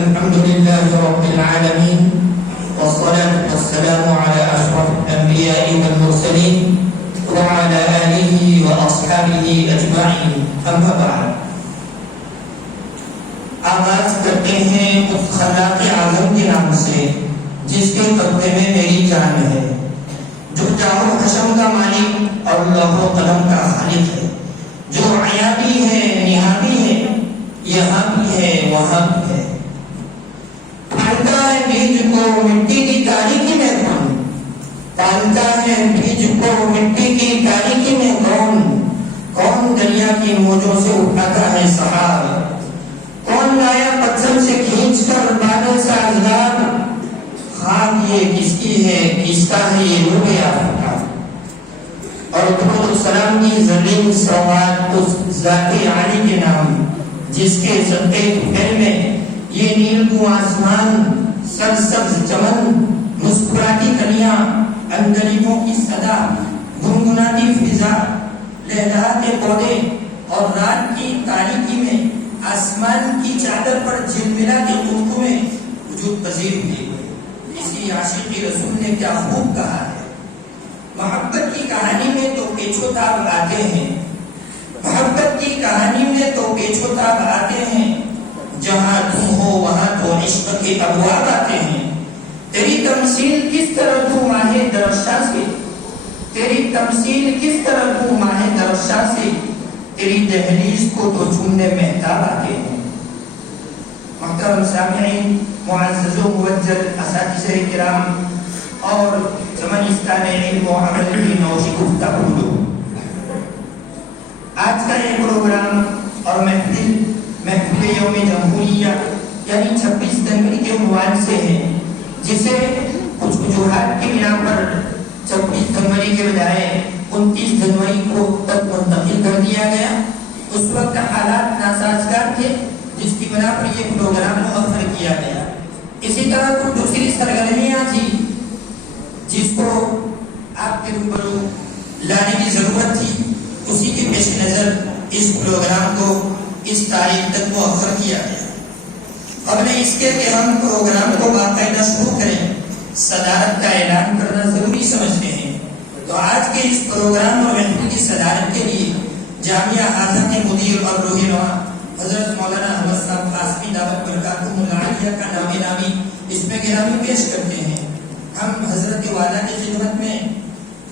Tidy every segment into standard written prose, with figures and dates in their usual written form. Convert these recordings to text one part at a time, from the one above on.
الحمد لله رب العالمين والصلاة والسلام على أشرف الأنبياء والمرسلين وعلى آله وأصحابه أجمعين أما بعد آغاز کرتے ہیں اس خلاق اعظم کے نام سے جس کے قبضے میں میری جان ہے، جو جاہ و حشم کا مالک اور لوح و قلم کا خالق ہے، جو عیا بھی ہے نہا بھی ہے، یہاں بھی ہے وہاں بھی ہے۔ پالتا ہے بیج کو مٹی کی تاریکی میں کون، پالتا ہے بیج کو مٹی کی تاریکی میں کون، کون دریا کی موجوں سے اٹھاتا ہے سحاب، کون لایا پتھر سے کھینچ کر بادل سازگار، خاک یہ کس کی ہے کس کا ہے یہ رو گیا پھٹا۔ اور درود و سلام کی زرین سوغات اس ذات عالی کے نام جس کے صدقے پھیل میں یہ نیلگوں آسمان، سرسبز چمن، مسکراتی کلیاں، اندریبوں کی صدا، گنگناتی فضا، لہلاتے پودے اور رات کی تاریکی میں آسمان کی چادر پر جھلملاتے قمقمے وجود پذیر ہوئے۔ اسی عاشقی رسول نے کیا خوب کہا ہے، محبت کی کہانی میں تو پیچھو تاب آتے ہیں، محبت کی کہانی میں تو پیچھو تاب آتے ہیں، جہاں تم ہو وہاں تو عشق کے ابواب آتے ہیں۔ تیری تمثیل کس طرح تو ماہ درخشاں سے، تیری تمثیل کس طرح تو ماہ درخشاں سے، تیری دہلیز کو تو چومنے مہتاب آتے ہیں۔ محترم سامعین، معزز و موجل اساتذہ کرام اور زمانستان علم و عمل کی نوشی گفتگو، آج کا یہ پروگرام اور محفل یوم جمہوریہ یعنی 26 جنوری کے عنوان سے ہے، جسے کچھ وجوہات کی بنا پر 26 جنوری کے بجائے 29 جنوری کو تک منتقل کر دیا گیا۔ اس وقت حالات ناسازگار تھے جس کی بنا پر یہ پروگرام مؤخر کیا گیا۔ اسی طرح کچھ دوسری سرگرمیاں تھی جس کو آپ کے روبرو لانے کی ضرورت تھی، اسی کے پیش نظر اس پروگرام کو اس تاریخ تک مؤخر کیا گیا۔ قبل اس کے کہ ہم پروگرام کو باقاعدہ شروع کریں، صدارت کا اعلان کرنا ضروری سمجھتے ہیں، تو آج کے اس پروگرام اور محفل کی صدارت کے لیے جامعہ اعظم کے مدیر اور روح رواں حضرت مولانا احمد صاحب قاسمی دعوت برکاتہم العالیہ کا نام نامی اس میں گرامی پیش کرتے ہیں۔ ہم حضرت والا کی خدمت میں،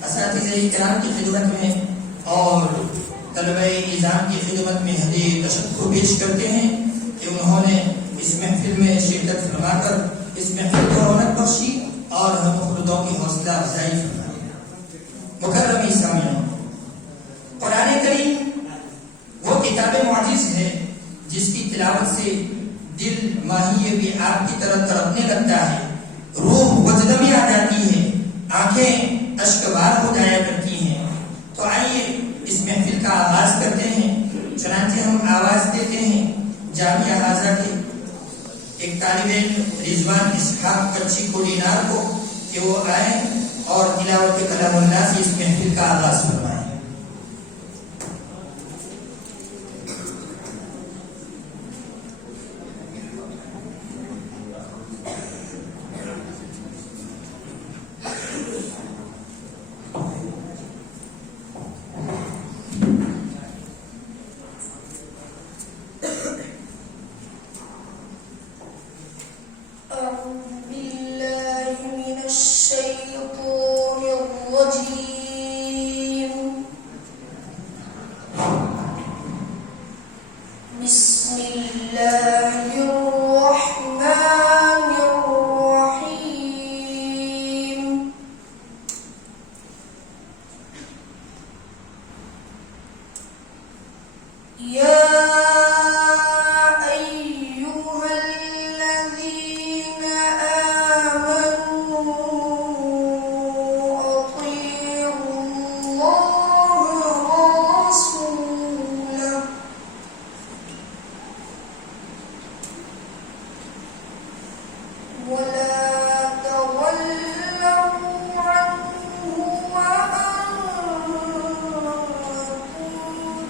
اساتذہ کرام کی خدمت میں اور طلبہ نظام کی خدمت میں ہدیہ تشکر پیش کرتے ہیں کہ انہوں نے اس محفل میں شرکت فرما کر اس محفل کو رونق بخشی اور ہم خردوں کی حوصلہ افزائی فرمائی۔ مکرمی سامعین، قرآن کریم وہ کتاب معجز ہے جس کی تلاوت سے دل ماہی بھی آپ کی طرف تڑپنے لگتا ہے، روح وجد میں آ جاتی ہے، آنکھیں اشکبار ہو جایا کرتی ہیں۔ تو آئیے اس محفل کا آغاز کرتے ہیں۔ چنانچہ ہم آواز دیتے ہیں جامعہ اعظم کے ایک طالب علم رضوان اسحاق کچی کوڈینار کو کہ وہ آئیں اور تلاوت کلام اللہ سے اس محفل کا آغاز فرمائیں۔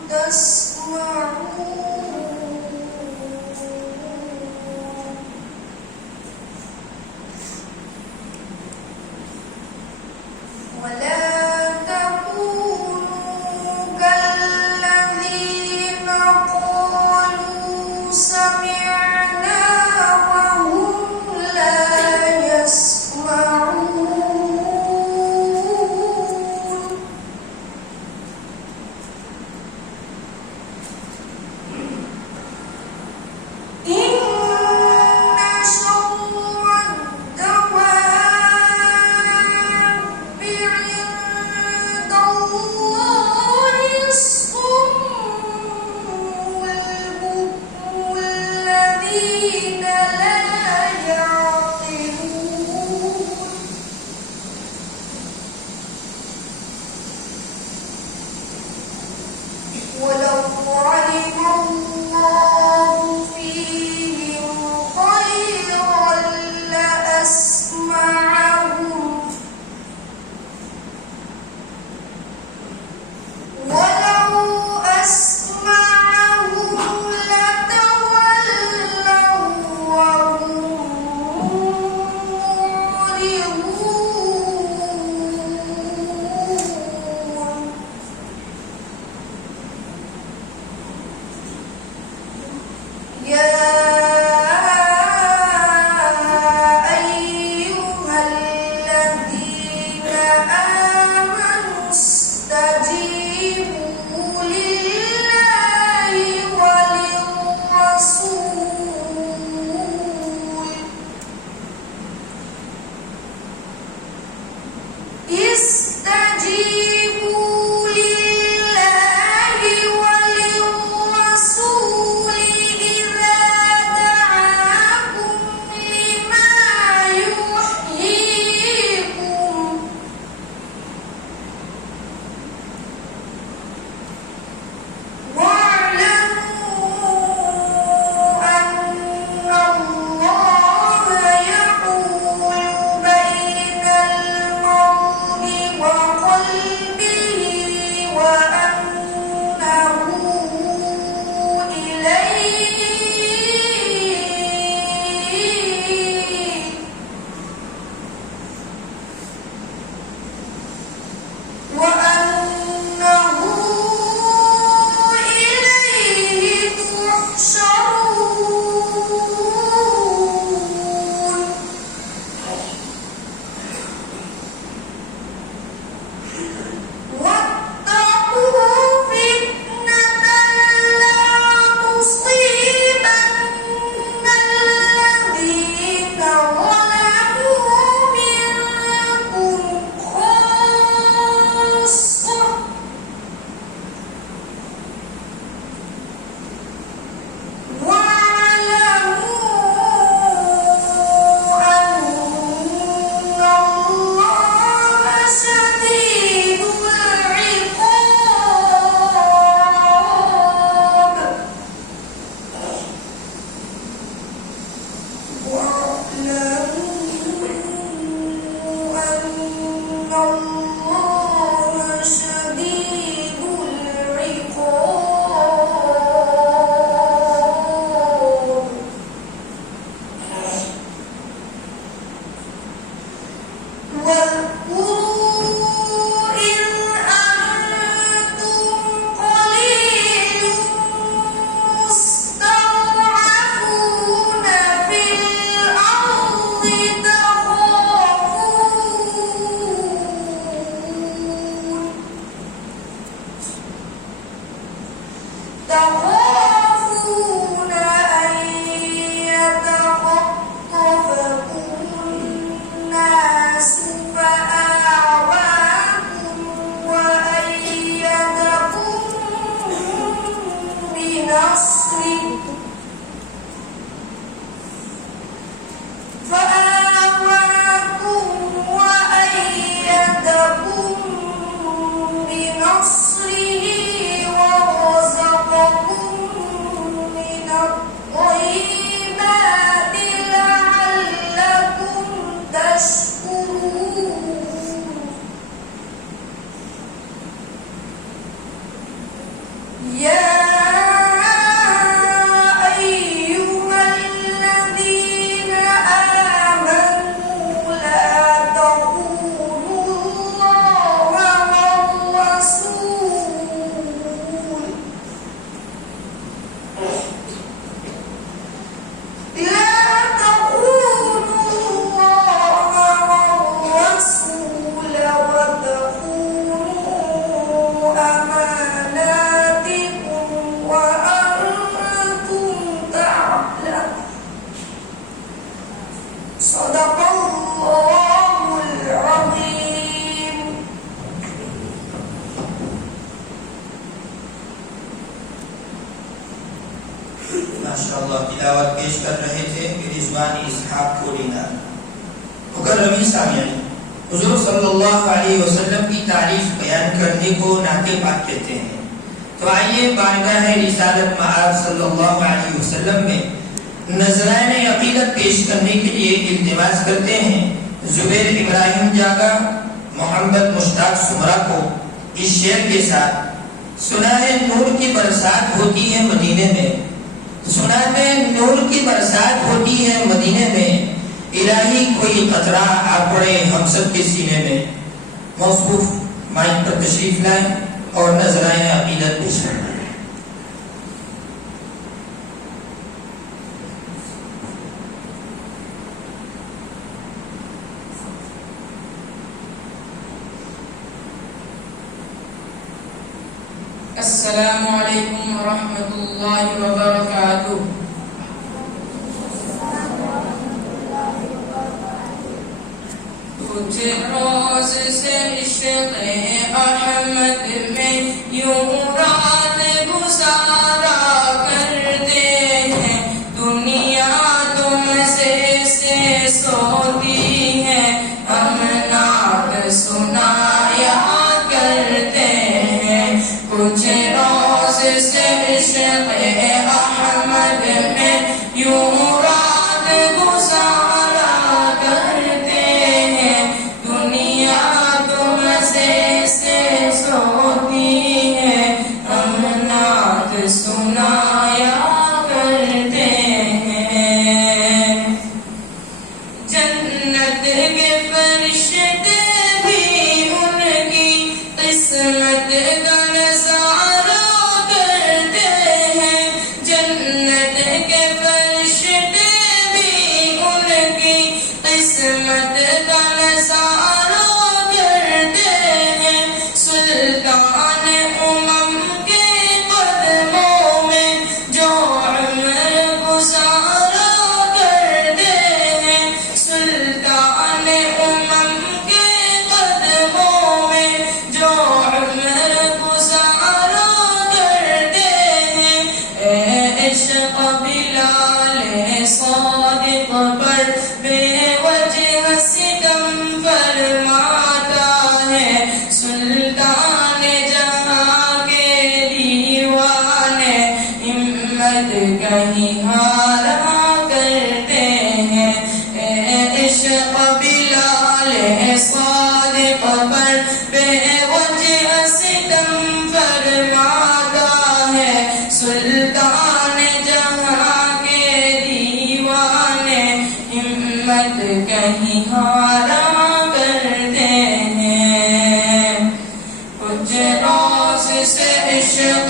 تسمعون تخافون أن يتخطفكم الناس فآواكم وأيدكم بنصره ورزقكم من الطيبات لعلكم تشكرون يا أيها الذين آمنوا لا تخونوا الله والرسول وتخونوا أماناتكم وأنتم تعلمون صدق الله العظيم. ماشاءاللہ تلاوت پیش کر رہے تھے رضوان اسحاق کولینا. مکرمی سامعین، حضور صلی اللہ علیہ وسلم کی تعریف بیان کرنے کو نعت پاک کہتے ہیں. تو آئیے بارگاہ رسالت مآب صلی اللہ علیہ وسلم میں نذرائن عقیدت پیش کرنے کے لیے التماس کرتے ہیں زبیر ابراہیم جاگا محمد مشتاق سمرا کو اس شعر کے ساتھ. سنا ہے نور کی برسات ہوتی ہے مدینے میں، سنا ہے نور کی برسات ہوتی ہے مدینے میں، الہی کوئی قطرہ آ پڑے ہم سب کے سینے میں. موصوف مائک پر تشریف لائیں اور نذرائن عقیدت پیش کریں. السلام علیکم ورحمۃ اللہ وبرکاتہ. کچھ روز سے عشق احمد میں یوں رات گزارا کرتے ہیں، دنیا تو مزے سے سوتی ہے، ہم نعت سنایا کرتے ہیں. کچھ روز سے عشق احمد میں یوں رات گزارا کرتے ہیں، دنیا تو مزے سے سوتی ہے، ہم نعت سنایا کرتے ہیں. جنت کے فرشتے بھی ان کی قسمت کا نظارہ کرتے ہیں، جنت کے فرشتے بھی ان کی قسمت کا نظارہ کرتے ہیں. سلطان امم کے قدموں میں جو عمر گزارا کرتے ہیں، سلطان امم کے قدموں میں جو عمر گزارا کرتے ہیں. اے عشق بلال صادق پر بے وجہ ستم فرماتا ہے، سلطان جہاں کے دیوانے ہمت کہیں ہارا کرتے ہیں. اے عشق بلال صادق پر بے وجہ ستم فرماتا ہے، سلطان جہاں کے دیوانے ہمت کہیں ہارا کرتے ہیں. کچھ روز سے عشق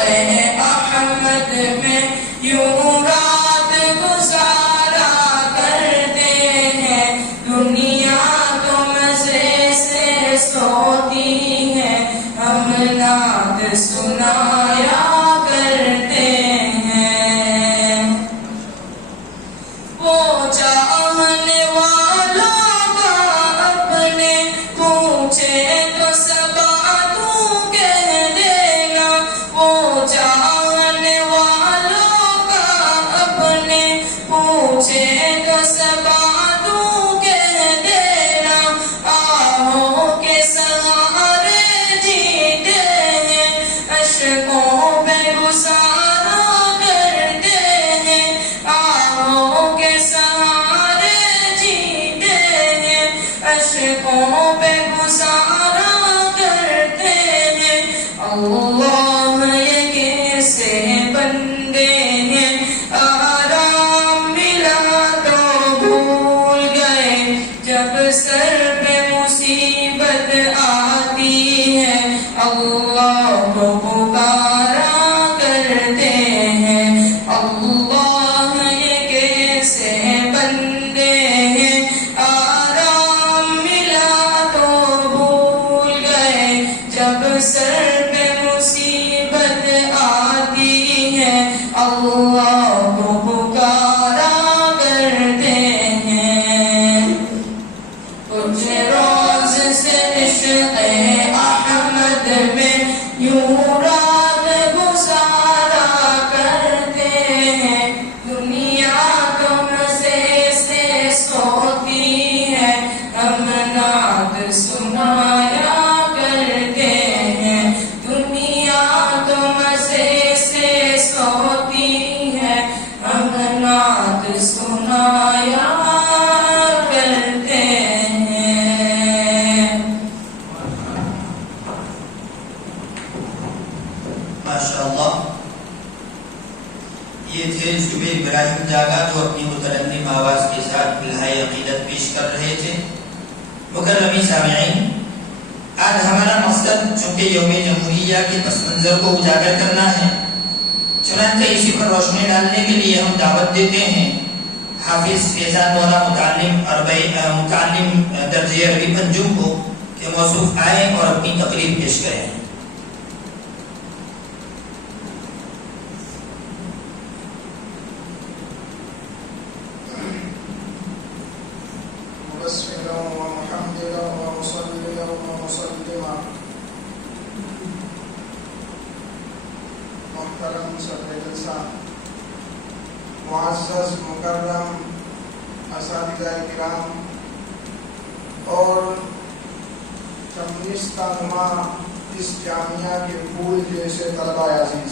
احمد میں یوں رات گزارا کرتے ہیں، دنیا تو مزے سے سوتی ہے، ہم نعت سنایا کرتے اللہ کو پکارا کرتے ہیں. کچھ روز سے عشق احمد میں یوں رات گزارا کرتے ہیں. دنیا تو مزے سے سوتی ہے ہم نعت سنایا کرتے ہیں. دنیا تو مزے سے سوتی ہے ہم نعت سنایا کرتے ہیں. ماشاءاللہ. یہ تھے زبیر ابراہیم جاگا جو اپنی مترنم آواز کے ساتھ الہائے عقیدت پیش کر رہے تھے. مکرمی سامعین، آج ہمارا مقصد چونکہ یوم جمہوریہ کے پس منظر کو اجاگر کرنا ہے، چنانچہ اسی پر روشنی ڈالنے کے لیے ہم دعوت دیتے ہیں حافظ فیضان والا متعلم درجہ عربی پنجم کو کہ موصوف آئیں اور اپنی تقریر پیش کریں. محترم صدر جلسہ، معزز مکرم اساتذہ کرام اور چمنستہ نما اس جامعہ کے پھول جیسے طلبہ عزیز،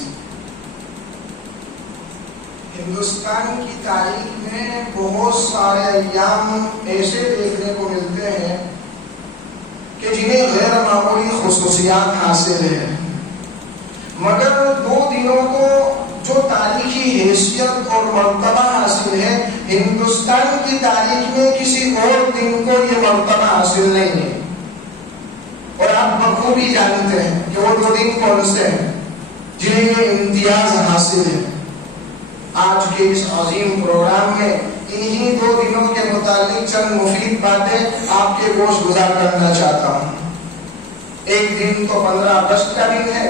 ہندوستان کی تاریخ میں بہت سارے ایام ایسے دیکھنے کو ملتے ہیں کہ جنہیں غیر معمولی خصوصیات حاصل ہیں، مگر 2 دنوں کو جو تاریخی حیثیت اور مرتبہ حاصل ہے، ہندوستان کی تاریخ میں کسی اور دن کو یہ مرتبہ حاصل نہیں ہے. اور آپ بخوبی جانتے ہیں کہ وہ 2 دن کون سے ہیں جنہیں یہ امتیاز حاصل ہے. آج کے اس عظیم پروگرام میں انہی 2 دنوں کے متعلق چند مفید باتیں آپ کے گوش گزار کرنا چاہتا ہوں. ایک دن تو 15 اگست کا دن ہے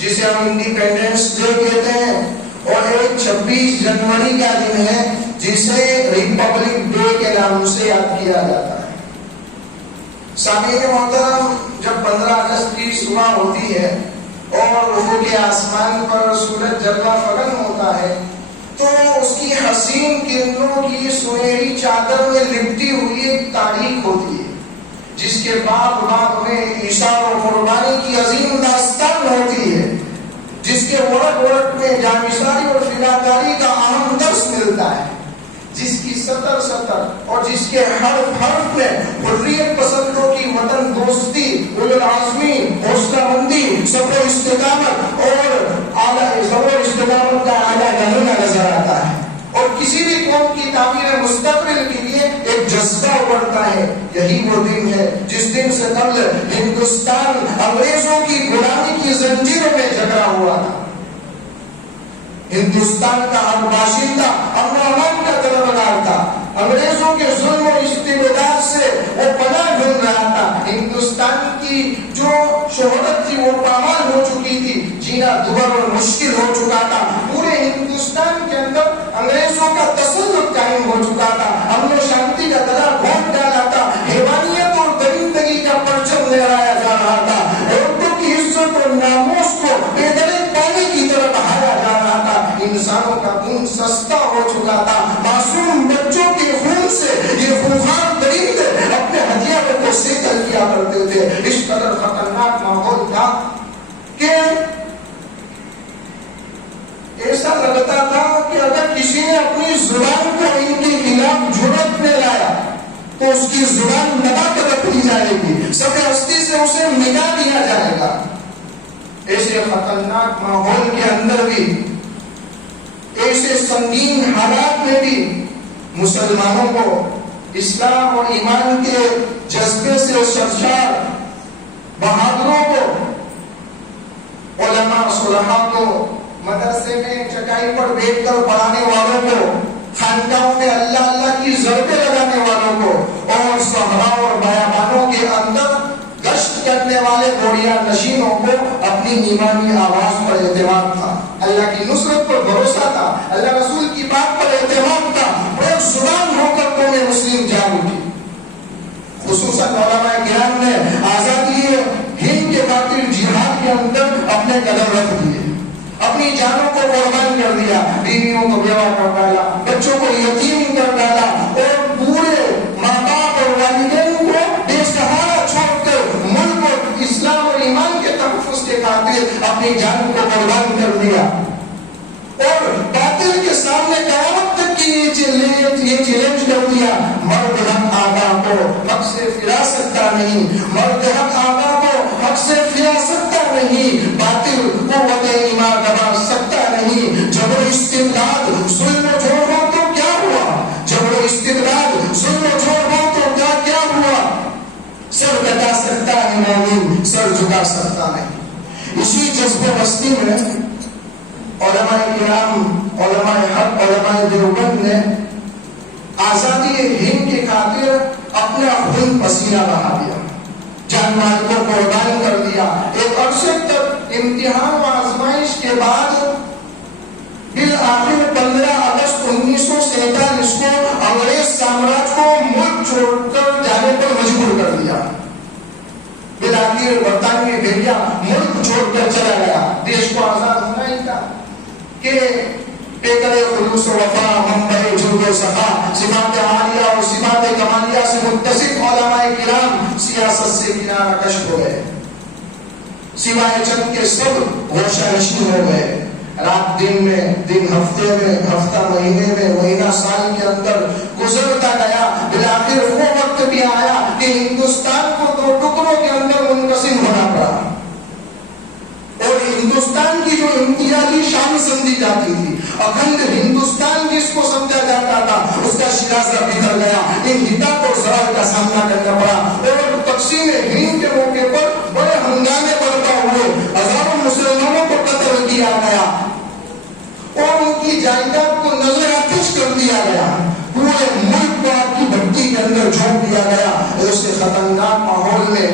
جسے ہم انڈیپینڈنس ڈے کہتے ہیں، اور ایک 26 جنوری کا دن ہے جسے ریپبلک ڈے کے نام سے یاد کیا جاتا ہے. سامعین محترم، جب 15 اگست کی صبح ہوتی ہے اور افق کے آسمان پر سورج جلوہ فکن ہوتا ہے تو اس کی حسین کرنوں کی سنہری چادر میں لپٹی ہوئی ایک تاریخ ہوتی ہے جس کے بعد میں عشاء و قربانی کی عظیم داستان ہوتی ہے، جس کے ورق میں جانشاری اور فداکاری کا اہم درس ملتا ہے، جس کی سطر اور جس کے حرف میں حریت پسندوں کی وطن دوستی، اولو العزمی، حوصلہ مندی، صبر و استقامت کا اعلیٰ نمونہ نظر آتا ہے. اور کسی بھی قوم کی تعمیر مستقبل کے لیے ایک جذبہ ابھرتا ہے. یہی وہ دن ہے جس دن سے قبل ہندوستان انگریزوں کی غلامی کی زنجیروں میں جکڑا ہوا تھا. ہندوستان کا ہر باشندہ امن و امان کا طلبگار تھا. انگریزوں کے ظلم و استبداد سے وہ پناہ ڈھونڈ رہا تھا. ہندوستان کی جو شہرت تھی وہ پامال ہو چکی تھی، جینا دبر اور مشکل ہو چکا تھا. پورے ہندوستان کے اندر انگریزوں کا تسلط قائم ہو چکا تھا. امن و شانتی کا گلا گھونٹ ڈالا تھا. حیوانیت اور درندگی کا پرچم لہرایا جا رہا تھا. عورتوں کی عزت اور ناموس کو پیدل پانی کی طرح بہایا جا رہا تھا. انسانوں کا خون سستا ہو چکا تھا. معصوم بچوں کے خون سے یہ خونخوار درندے اپنے ہتھیاروں کو سیکل کیا کرتے تھے. اس قدر خطرناک ماحول تھا کہ ایسا لگتا تھا کہ اگر کسی نے اپنی زبان کو ان کے خلاف جھڑک میں لایا تو اس کی زبان دبا کر رکھ دی جائے گی، سب ہستی سے اسے مٹا دیا جائے گا. ایسے خطرناک ماحول کے اندر بھی، ایسے سنگین حالات میں بھی مسلمانوں کو اسلام اور ایمان کے جذبے سے سرشار بہادروں کو، علماء صلحاء کو، مدرسے میں چٹائی پر بیٹھ کر پڑھانے والوں کو، خانقاہوں میں اللہ اللہ کی ضربیں لگانے والوں کو، اور صحرا اور بیابانوں کے اندر گشت کرنے والے گھوڑیاں نشینوں کو اپنی ایمانی آواز پر اعتماد تھا. اللہ کی نصرت پر بھروسہ تھا, اللہ رسول کی بات پر اعتماد تھا, ایک زبان ہو کر قوم مسلم جاگ اٹھی. خصوصاً علماء کرام نے آزادی ہند کے خاطر جہاد کے اندر اپنے قدم رکھ دیے, اپنی جانوں کو قربان کر دیا, بیویوں کو بیوہ کر ڈالا, بچوں کو یتیم کر ڈالا, اور پورے ماں باپ اور والدین کو بے سہارا چھوڑ کر ملک اور اسلام اور ایمان کے تحفظ کے خاطر اپنی جان کو قربان کر دیا. اور باطل کے سامنے قیامت تک کی یہ چیلنج کر دیا, مرد حق آقا کو حق سے پھرا سکتا نہیں, مرد حق آقا کو حق سے پھرا سکتا نہیں, باطل قوت ایمان دبا سکتا نہیں. جب وہ استبداد ظلم و جور ہو تو کیا ہوا, جب وہ استبداد ظلم و جور ہو تو کیا ہوا, سر کٹا سکتا ہے مومن, سر جھکا سکتا نہیں. اسی جذبہ مستی میں علماء کرام, علماء حق, علماء دیوبند نے آزادی ہند کی خاطر اپنا خون پسینہ بہا دیا, جان مال کو قربان کر دیا. ایک عرصے تک امتحان و آزمائش کے بعد بالآخر 15 اگست 1947 کو انگریز سامراج کو ملک چھوڑ کر جانے پر مجبور کر دیا. بالآخر برطانوی بھیڑیا ملک چھوڑ کر چلا گیا. دیش کو آزاد ہونا ہی تھا کہ پیکرے خلوص و وفا, منبع جود و سخا, صفات عالیہ اور صفات کمالیہ سے متصف علماء کرام سیاست سے کنارہ کش ہو گئے, سوائے چند کے سب گوشہ نشین ہو گئے. رات دن میں, دن ہفتے میں, ہفتہ مہینے میں, مہینہ سال کے اندر گزرتا گیا. بالآخر وہ وقت بھی آیا کہ ہندوستان کو 2 ٹکڑوں کے اندر منقسم ہونا پڑا, اور ہندوستان کی جو امتیازی شان سمجھی جاتی تھی, اکھنڈ ہندوستان جس کو سمجھا جاتا تھا, اس کا شرازہ بگڑ گیا. انحطاط اور زوال کا سامنا کرنا پڑا, اور تقسیم ہند کے موقع پر بڑے ہنگامے برپا ہوئے, ہزاروں مسلمانوں کو قتل کیا گیا, اور ان کی جائیداد کو نظر آتش کر دیا گیا, پورے ملک کو آپ کی بھٹی کے اندر جھونک دیا گیا. ایسے خطرناک ماحول میں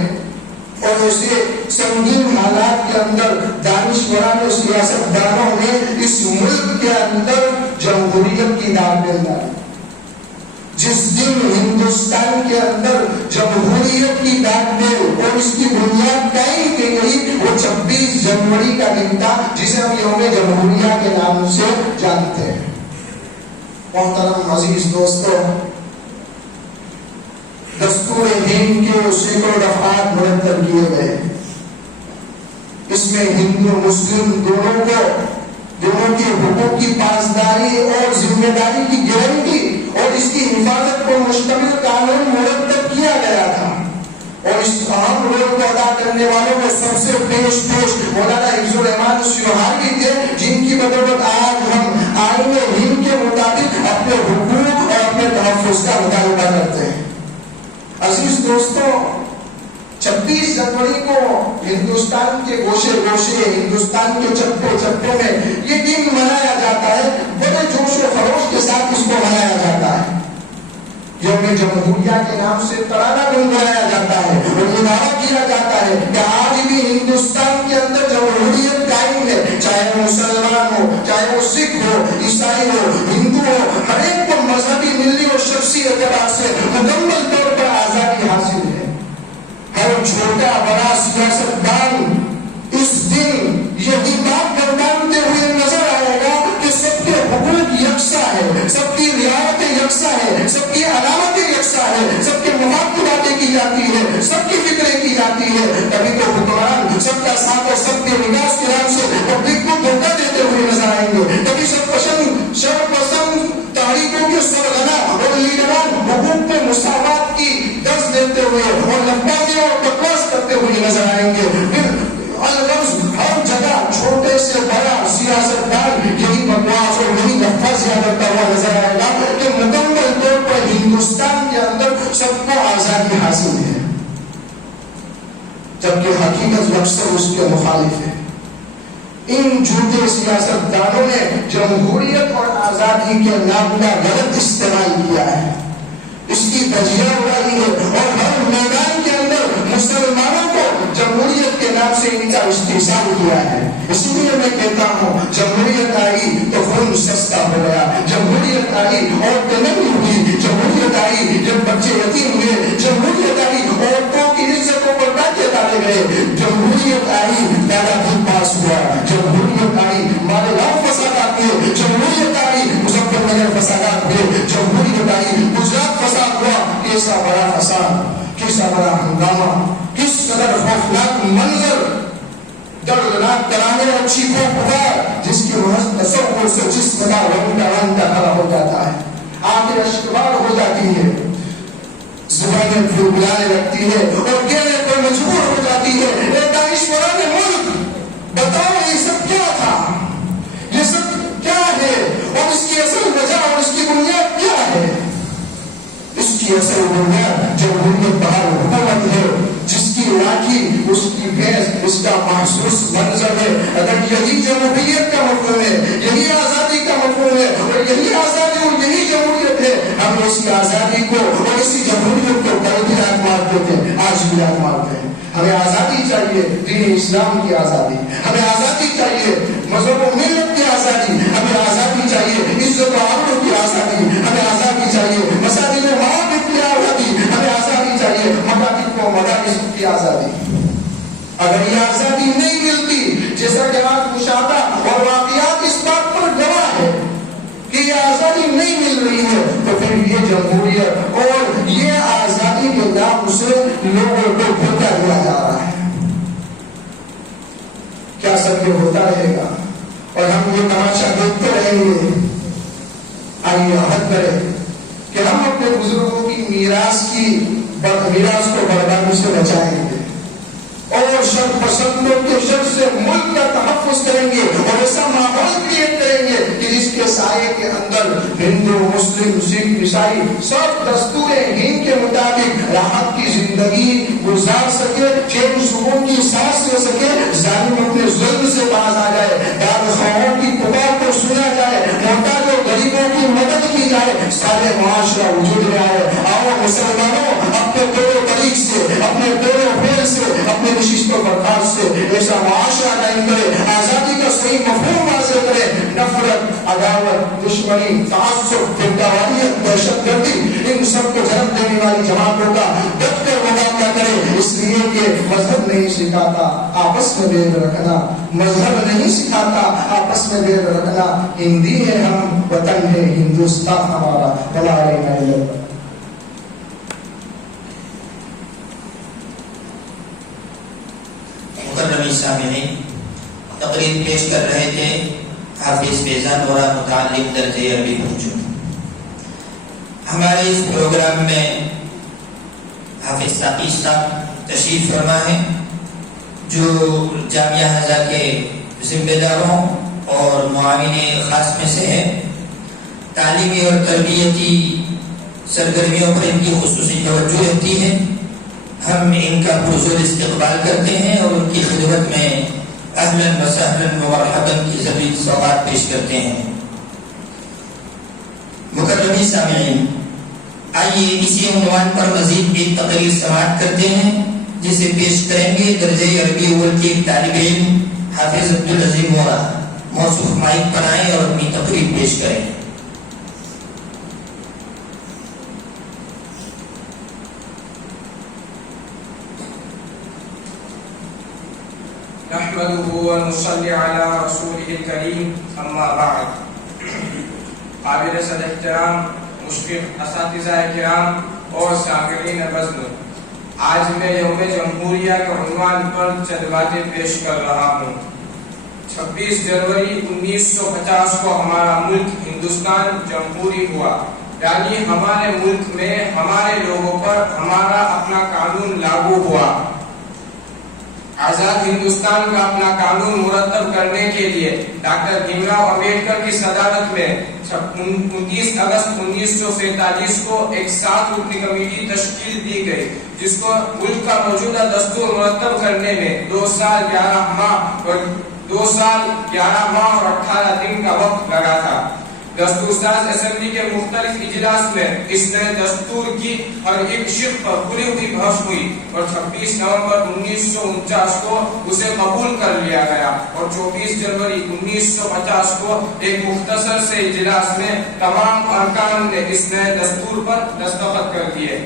اور ایسے سنگین حالات کے اندر دانشوران سیاست دانوں نے اس ملک کے اندر جمہوریت کی داد ڈالی. جس دن ہندوستان کے اندر جمہوریت کی داد اور اس کی بنیاد قائم کی گئی, وہ 26 جنوری کا دن تھا, جسے ہم یوم جمہوریہ کے نام سے جانتے ہیں. محترم عزیز دوستو, دستور ہند کے سینکڑوں دفعات مرتب کیے گئے. اس میں ہندو مسلم دونوں کے حقوق کی پاسداری اور ذمہ داری کی گارنٹی اور اس کی حفاظت پر مشتمل قانون مرتب کیا گیا تھا. اور اس اہم رول کو ادا کرنے والوں میں سب سے پیش مولانا حفظ الرحمان سیوہاری تھے, جن کی بدولت آج ہم آئین ہند کے مطابق اپنے حقوق اور اپنے تحفظ کا مطالبہ کرتے ہیں. عزیز دوستو, 26 جنوری کو ہندوستان کے گوشے گوشے, ہندوستان کے چپے چپے میں یہ دن منایا جاتا ہے. بڑے جوش و خروش کے ساتھ اس کو منایا جاتا ہے. یوم جمہوریہ کے نام سے ترانہ گنگنایا جاتا ہے اور یہ دعویٰ کیا جاتا ہے کہ آج بھی ہندوستان کے اندر جمہوریت قائم ہے, چاہے وہ مسلمان ہو, چاہے وہ سکھ ہو, عیسائی ہو, ہندو ہو, ہر ایک کو مذہبی, ملی اور شخصی اعتبار سے مکمل طور پر آزادی حاصل ہے. ہر چھوٹا بڑا سیاستدان اس دن یہی بات گردانتے ہوئے نظر آئے گا کہ سب کے حقوق یکساں ہے, سب کی رعایتیں یکساں ہے, سب کی علامتیں یکساں ہے, سب کے مفاد کی باتیں کی جاتی ہے, سب کی فکریں کی جاتی ہے. کبھی تو حکمران سب کا ساتھ اور سب کے وکاس کے نام سے پبلک کو دھوکہ دیتے ہوئے نظر آئیں گے. کبھی شر پسند تحریکوں کے سرغنہ اور لیڈران حقوق پہ مساوات کی درس دیتے ہوئے اور لفظیں اور بکواس کرتے ہوئے نظر آئیں گے. الغرض ہر جگہ چھوٹے سے بڑا سیاستدان یہی بکواس اور یہی لفظ یاد کرتا ہوا نظر آئے گا کہ مکمل طور پر ہندوستان کے اندر سب کو آزادی حاصل ہے, جبکہ حقیقت اکثر اس کے مخالف ہے. ان جھوٹے سیاستدانوں نے جمہوریت اور آزادی کے نام کا غلط استعمال کیا ہے. اس کی دھجیاں اڑائی ہے اور ہر میدان کے اندر مسلمانوں کو جمہوریت کے نام سے ان کا استحصال کیا ہے. اسی لیے میں کہتا ہوں جمہوریت آئی تو خون سستا ہو گیا, جمہوریت آئی عورتیں نہیں ہوئی, جمہوریت آئی جب بچے یتیم ہوئے, جمہوریت آئی عورتوں کی عزتوں پر ڈاکے ڈالے گئے, جمہوریت آئی دادا بھی پاس ہوا, جمہوریت آئی مالیگاؤں فسادات ہوئے, جمہوریت آئی مظفر نگر فسادات ہوئے, جمہوریت آئی گجرات فساد ہوا. کیسا بڑا فساد, کیسا بڑا ہنگامہ, کس قدر خوفناک منظر, دردناک ترانے اور چیخوں پکار جس کی محض تصور سے جسم کا رنگا کھڑا ہو جاتا ہے, آنکھیں اشکبار ہو جاتی ہے, زبانیں پھرگلانے لگتی ہے اور کہنے پر مجبور ہو جاتی ہے اے دانشوران ملک بتاؤ یہ سب کیا تھا, یہ سب کیا ہے اور اس کی اصل وجہ اور اس کی بنیاد کیا ہے. اس کی اصل بنیاد جمہوریت بہار حکومت ہے جس کی راکھی, اس کی بھینس, اس کا محسوس منظر ہے. اگر یہی جمہوریت کا مفہوم ہے, یہی آزادی کا مفہوم ہے اور یہی آزادی اور یہی جمہوریت ہے, ہم اسی آزادی کو اور اسی جمہوریت کو کل بھی آگ مارتے تھے, آج بھی آگ مارتے ہیں. ہمیں آزادی چاہیے, دین اسلام کی آزادی, ہمیں آزادی چاہیے, مذہب و ملت کی آزادی, ہمیں آزادی چاہیے, عزت و آبرو کی آزادی, ہمیں آزادی چاہیے, مساجد و معابد کی آزادی, ہمیں آزادی چاہیے, مکاتب و مدارس کی آزادی. اگر یہ آزادی نہیں ملتی, جیسا کہ آج مشاہدہ اور واقعات اس بات پر گواہ ہے کہ یہ آزادی نہیں مل رہی ہے, تو پھر یہ جمہوریت اور یہ آزادی کے نام سے لوگوں کو دھوکہ دیا جا رہا ہے. کیا سب یہ ہوتا رہے گا اور ہم یہ تماشا دیکھتے رہیں گے؟ آئیے عہد کریں کہ ہم اپنے بزرگوں کی میراث کو بربادی سے بچائیں گے اور شر پسندوں کے شر سے ملک کا تحفظ کریں گے اور ایسا ماحول کریٹ کریں گے کہ جس کے سائے کے اندر ہندو, مسلم, سکھ, عیسائی سب دستور ہند کے مطابق راحت کی زندگی گزار سکے, چین سکون کی سانس لے سکے, ظالم اپنے ظلم سے باز آ جائے, دادخواہوں کی پکار کو سنا جائے, محتاج اور غریبوں کی مدد کی جائے, سارے معاشرہ وجود میں آئے. آؤ مسلمانوں, اپنے طور و طریق سے, اپنے طور و فعل سے, اپنے نشست و برخاست سے ایسا معاشرہ قائم کرے, آزادی کا صحیح مفہوم واضح کرے. نفرت, عداوت, دشمنی, تعصب, فرقواریت, دہشت گردی, ان سب کو جنم دینے والی جماعتوں کا ڈٹ کر مقابلہ کرے. اس لیے کہ مذہب نہیں سکھاتا آپس میں بیل رکھنا, مذہب نہیں سکھاتا آپس میں بیل رکھنا. ہندی ہے ہم, وطن ہے ہندوستان ہمارا. ہمارے مکرمی سامعین, تقریر پیش کر رہے تھے حافظ فیضان نورا, متعلق درجہ عربی پہنچو. ہمارے اس پروگرام میں حافظ ساقی صاحب تشریف فرما ہے جو جامعہ ہزا کے ذمہ داروں اور معاون خاص میں سے ہے. تعلیمی اور تربیتی سرگرمیوں پر ان کی خصوصی توجہ رہتی ہے. ہم ان کا پرزور استقبال کرتے ہیں اور ان کی خدمت میں اہلاً و سہلاً و مرحباً کی زبید سوغات پیش کرتے ہیں. مکرمی سامعین, آئیے اسی عنوان پر مزید ایک تقریر سماعت کرتے ہیں جسے پیش کریں گے درجہ عربی اول کے ایک طالب علم حافظ عبدالعظیم مورا. موصوف مائک پر آئیں اور اپنی تقریر پیش کریں. نحمده ونصلي على رسوله الكريم اما بعد. قابل صد احترام مشفق اساتذہ کرام اور سامعین بزم, آج میں یوم جمہوریہ کے عنوان پر چند باتیں پیش کر رہا ہوں. 26 جنوری 1950 کو ہمارا ملک ہندوستان جمہوری ہوا, یعنی ہمارے ملک میں ہمارے لوگوں پر ہمارا اپنا قانون لاگو ہوا. آزاد ہندوستان کا اپنا قانون مرتب کرنے کے لیے ڈاکٹر بھیم راؤ امبیڈکر کی صدارت میں 29 اگست 1947 کو ایک 7 رکنی کمیٹی تشکیل دی گئی, جس کو ملک کا موجودہ دستور مرتب کرنے میں 2 سال 11 ماہ اور 18 دن کا وقت لگا تھا. دستور ساز اسمبلی کے مختلف اجلاس میں اس نئے دستور کی ہر ایک شق پر کھلی ہوئی بحث ہوئی اور 26 نومبر 1949 کو اسے قبول کر لیا گیا اور 24 جنوری 1950 کو ایک مختصر سے اجلاس میں تمام ارکان نے اس نئے دستور پر دستخط کر دیے۔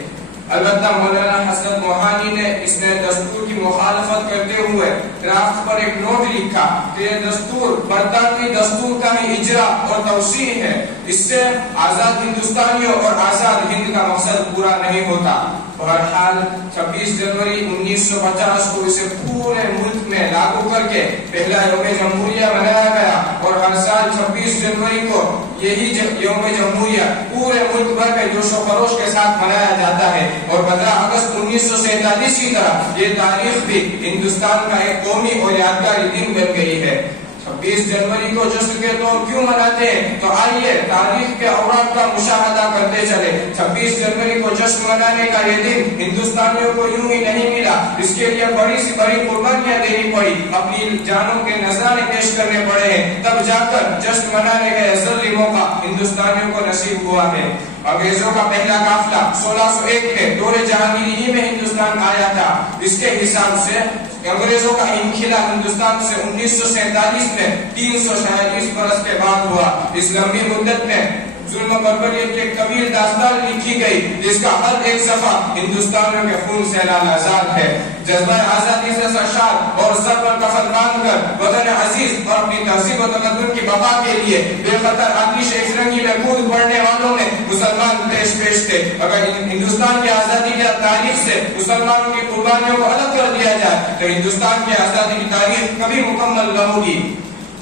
البتہ مولانا حسن موہانی نے اس نئے دستور کی مخالفت کرتے ہوئے ڈرافٹ پر ایک نوٹ لکھا کہ یہ دستور برطانوی دستور کا ہی اجرا اور توسیع ہے، اس سے آزاد ہندوستانیوں اور آزاد ہند کا مقصد پورا نہیں ہوتا۔ بہرحال 26 جنوری 1950 کو اسے پورے ملک میں لاگو کر کے پہلا یوم جمہوریہ منایا گیا اور ہر سال 26 جنوری کو یہی یوم جمہوریہ پورے ملک بھر میں جوش و خروش کے ساتھ منایا جاتا ہے اور 15 اگست 1947 کی طرح یہ تاریخ بھی ہندوستان کا ایک قومی اور یادگاری دن بن گئی ہے۔ 26 جنوری کو جشن کے طور کیوں مناتے ہیں؟ تو آئیے تاریخ کے اوراق کا مشاہدہ کرتے چلے۔ 26 جنوری کو جشن منانے کا یہ دن ہندوستانیوں کو یوں ہی نہیں ملا، اس کے لیے بڑی سی بڑی قربانیاں دینی پڑی، اپنی جانوں کے نذرانے پیش کرنے پڑے ہیں، تب جا کر جشن منانے کا ذری موقع ہندوستانیوں کو نصیب ہوا ہے۔ انگریزوں کا پہلا قافلہ 1601 میں دور جہانگیری ہی میں ہندوستان آیا تھا۔ اس کے حساب سے انگریزوں کا انخلا ہندوستان سے 1947 میں 346 برس کے بعد ہوا۔ اس لمبی مدت میں ظلم و بربریت کی ایک طویل داستان لکھی گئی جس کا ہر ایک صفحہ ہندوستانیوں کے خون سے لالازاد ہے۔ جذبہ آزادی سے سرشار اور سر پر کفن باندھ کر وطن عزیز اور اپنی تہذیب و تمدن کی بقا کے لیے بے خطر آتش افرنگی میں کود پڑنے والوں میں مسلمان پیش تھے۔ اگر ہندوستان کی آزادی کی تاریخ سے مسلمانوں کی قربانیوں کو الگ کر دیا جائے تو ہندوستان کی آزادی کی تاریخ کبھی مکمل نہ ہوگی۔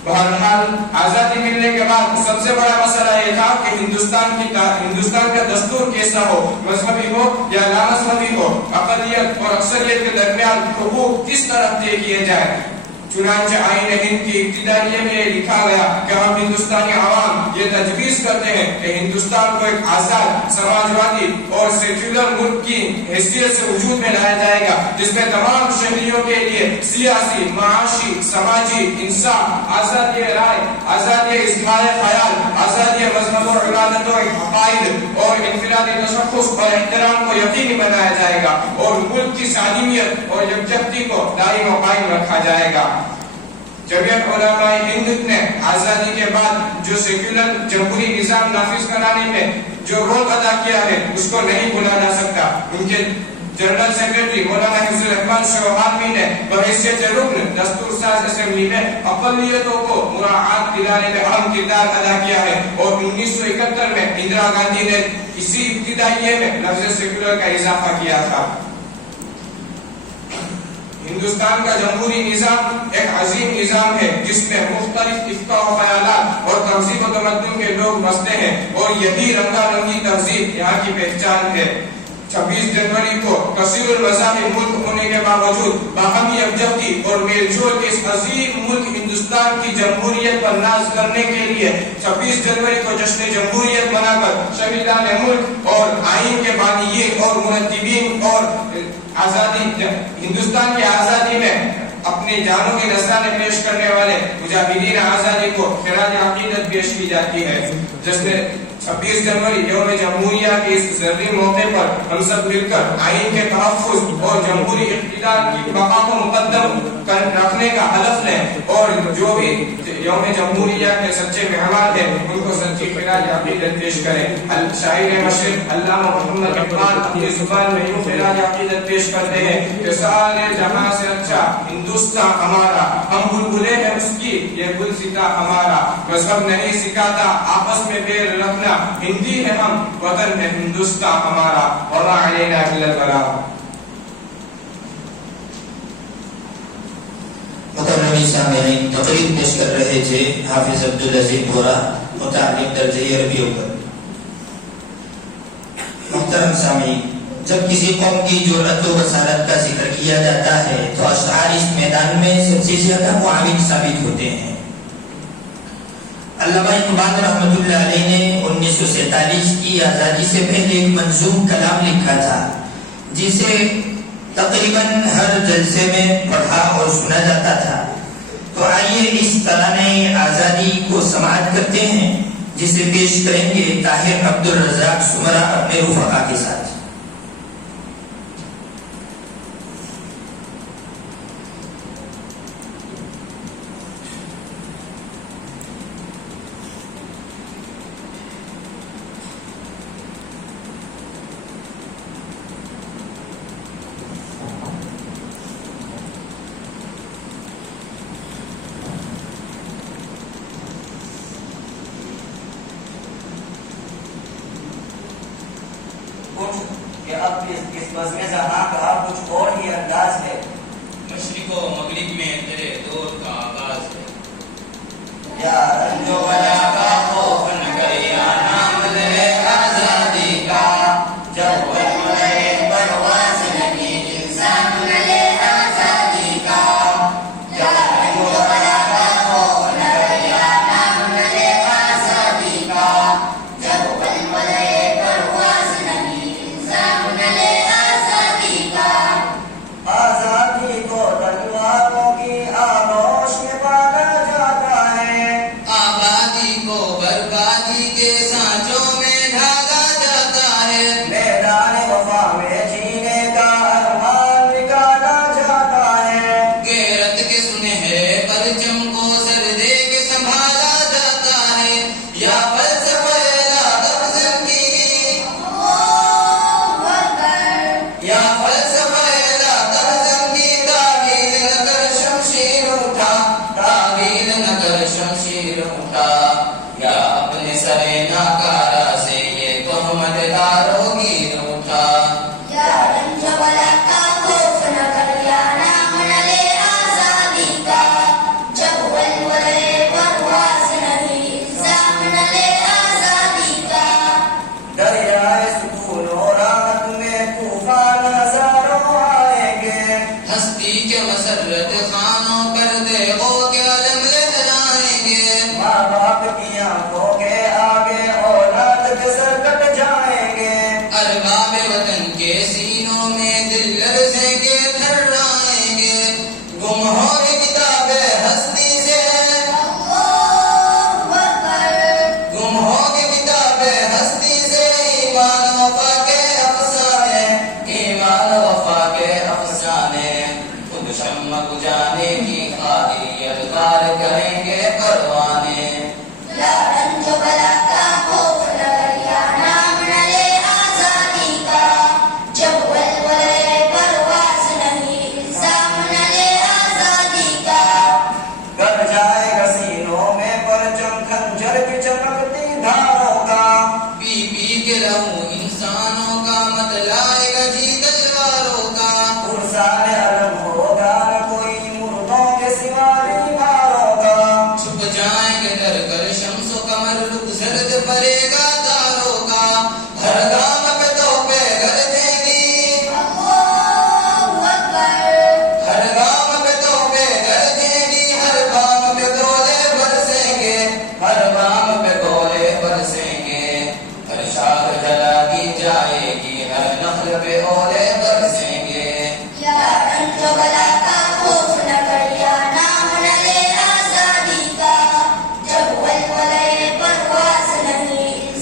بہرحال آزادی ملنے کے بعد سب سے بڑا مسئلہ یہ تھا کہ ہندوستان کا دستور کیسا ہو، مذہبی ہو یا لامذہبی ہو، اقلیت اور اکثریت کے درمیان حقوق کس طرح طے کیے جائیں۔ چنانچہ آئین ہند کی ابتدائیے میں یہ لکھا گیا کہ ہم ہندوستانی عوام یہ تجویز کرتے ہیں کہ ہندوستان کو ایک آزاد سماجوادی اور سیکولر ملک کی حیثیت سے وجود میں لایا جائے گا جس میں تمام شہریوں کے لیے سیاسی، معاشی، سماجی انصاف، آزادی رائے، آزادی اظہار خیال، آزادی مذہب اور عبادت و عقائد اور انفرادی تشخص اور احترام کو یقینی بنایا جائے گا اور ملک کی سالمیت اور یکجہتی کو دائم و قائم رکھا جائے گا۔ جمعیت علماء ہند نے آزادی کے بعد جو سیکولر جمہوری نظام نافذ کرانے میں جو رول ادا کیا ہے اس کو نہیں بھولا جا سکتا۔ ان کے جنرل سیکرٹری مولانا حفظ الرحمان شوہانی نے بحیثیت رکن دستور ساز اسمبلی میں اقلیتوں کو مراعات دلانے میں اہم کردار ادا کیا ہے اور 1971 میں اندرا گاندھی نے اسی ابتدائیے میں لفظ سیکولر کا اضافہ کیا تھا۔ ہندوستان کا جمہوری نظام ایک عظیم نظام ہے جس میں مختلف افقہ و خیالات اور تہذیب و تمدن کے لوگ بستے ہیں اور یہی رنگا رنگی تہذیب یہاں کی پہچان ہے۔ 26 جنوری کو کثیر المذاہب ملک ہونے کے باوجود باہمی یکجہتی اور میل جول کے اس عظیم ملک ہندوستان کی جمہوریت پر ناز کرنے کے لیے 26 جنوری کو جشن جمہوریت منا کر شہیدان ملک اور آئین کے بانیین اور مرتبین اور آزادی ہندوستان کی آزادی میں اپنی جانوں کی نذرانے پیش کرنے والے مجاہدین آزادی کو خراج عقیدت پیش کی جاتی ہے۔ جشن 26 جنوری یوم جمہوریہ کے اس ذرّی موقع پر ہم سب مل کر آئین کے تحفظ اور جمہوری اقتدار کی بقا کو مقدم رکھنے کا حلف لیں اور جو بھی یوم جمہوریہ کے سچے مہمان ہیں ان کو سچی خراج عقیدت پیش کریں۔ شاعر مشرق علامہ محمد اقبال اپنی زبان میں یوں خراج عقیدت پیش کرتے ہیں کہ سارے جہاں سے اچھا ہندوستان ہمارا، ہم بلبلے ہیں اس کی یہ گلستاں ہمارا، مذہب نہیں سکھاتا آپس میں بیر رکھنا، ہندی ہے ہم وطن ہے ہندوستان ہمارا، وما علینا الا البلاغ۔ محترم سامعین، تقریر پیش کر رہے تھے حافظ عبدالعزیز بورا، متعلم درجہ عربی اوپر۔ محترم سامعین، جب کسی قوم کی جرأت و بصارت کا ذکر کیا جاتا ہے تو اشعار اس میدان میں سب سے زیادہ معاون ثابت ہوتے ہیں۔ علامہ اقبال رحمۃ اللہ علیہ نے 1947 کی آزادی سے پہلے ایک منظوم کلام لکھا تھا جسے تقریباً ہر جلسے میں پڑھا اور سنا جاتا تھا۔ تو آئیے اس ترانے آزادی کو سماعت کرتے ہیں جسے پیش کریں گے طاہر عبدالرزاق سمرہ اپنے رفقا کے ساتھ. کہ اب اس بزم زہاں کا کچھ اور ہی انداز ہے. مشرق و مغرب میں تیرے دور کا آغاز ہے. یا رنج و بلا کا خوف نہ کر یا نام لے آزادی کا جب بلبلے پرواز نہیں انسان لے آزادی کا. یا رنج و بلا کا خوف نہ کر یا نام لے آزادی کا جب بلبلے پرواز نہیں انسان لے آزادی کا. آزادی کو تلواروں کی آغوش میں بالا جاتا ہے. آبادی کو بربادی کے سانچوں میں ڈھالا جاتا ہے. میدان وفا میں جینے کا ارمان نکالا جاتا ہے. غیرت کے سنہرے پرچم کو سر دے کے سنبھالا جاتا ہے. یا فلسفہ لا تحزن کی یا فلسفہ لا تحزن کی تعویل نہ کر شمشیر اٹھا تعویل نہ کر شمشیر اٹھا. یا اپنے سر ناکارہ سے یہ تہمت داروں کی روٹھا. یا رنج و بلا کا خوف نہ کر یا نام نہ لے آزادی کا جب ولولے پرواز نہیں الزام نہ لے آزادی کا. دریائے سکون و راحت میں طوفان ہزاروں آئیں گے. ہستی کے مسرت خانوں پر دیغوں کے علم لہرائیں گے. ماں باپ کی آنکھوں کے آگے اولاد کے سر کٹ جائیں گے. ارباب وطن کے سینوں میں دل لرزیں گے تھرائیں گے. گم ہو گئی کتابیں ہستی سے اللہ اکبر. گم ہو گئی کتابیں ہستی سے. ایمان وفا کے افسانے ایمان وفا کے افسانے. خود شمع بجھانے کی خواہی الغار کریں گے پروانے. یا رنج و بلا کا خوف نہ کر یا نام نہ لے آزادی کا جب ولولے پرواز نہیں الزام نہ لے آزادی کا. گر جائے گا سینوں میں پرچم خنجر کی چمکتی دھاروں کا. پی پی کے لہو انسانوں کا مت لائے گا جی تلواروں کا. پرسان علم ہوگا نہ کوئی مردوں کے سوا بیماروں کا. چھپ جائیں گے در کر شمس و قمر رخ زرد پڑے گا تاروں کا. ہر گام پہ توپے گرجیں گی اللہ اکبر. ہر گام پہ توپے گرجیں گی. ہر بام پہ گولے برسیں گے ہر بام پہ گولے برسیں گے. ہر شاخ جلا دی جائے گی ہر نخل پہ اولے برسیں گے. یا رنج و بلا کا خوف نہ کر یا نام نہ لے آزادی کا جب ولولے پرواز نہیں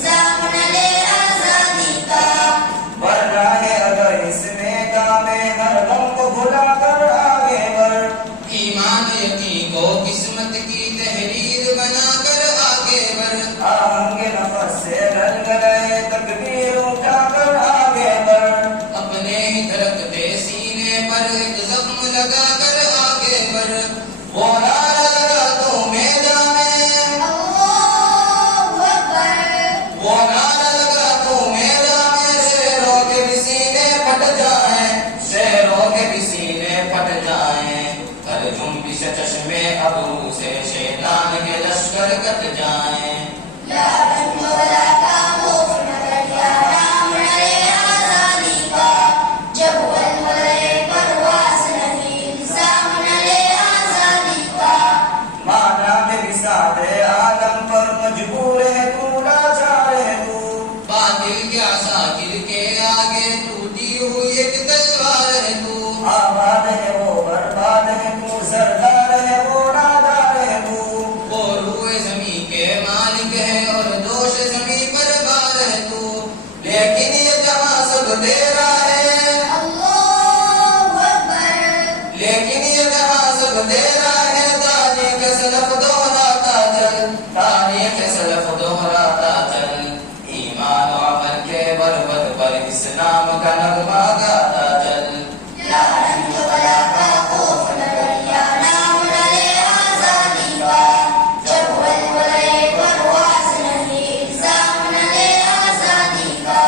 تیرا ہے، اللہ اکبر، لیکن یہ جہاں سب تیرا ہے، تاریخ سلف دہراتا چل، تاریخ سلف دہراتا چل، ایمان و عمل کے بربد پر اسلام کا نغمہ گاتا چل. یا رنج بلا کا خوف نہ کر، یا نام نہ لے آزادی کا، جب ولولے پرواز نہیں، الزام نہ لے آزادی کا.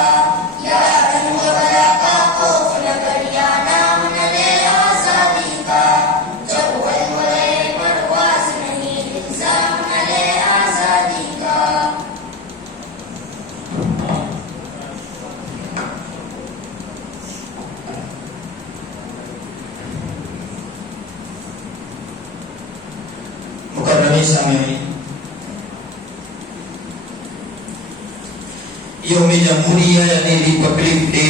یا رنج بلا کا خوف نہ کر، یا نام نہ لے آزادی کا، جب ولولے پرواز نہیں، الزام نہ لے آزادی کا. مکرم سامعین، یوم جمہوریہ یعنی ریپبلک ڈے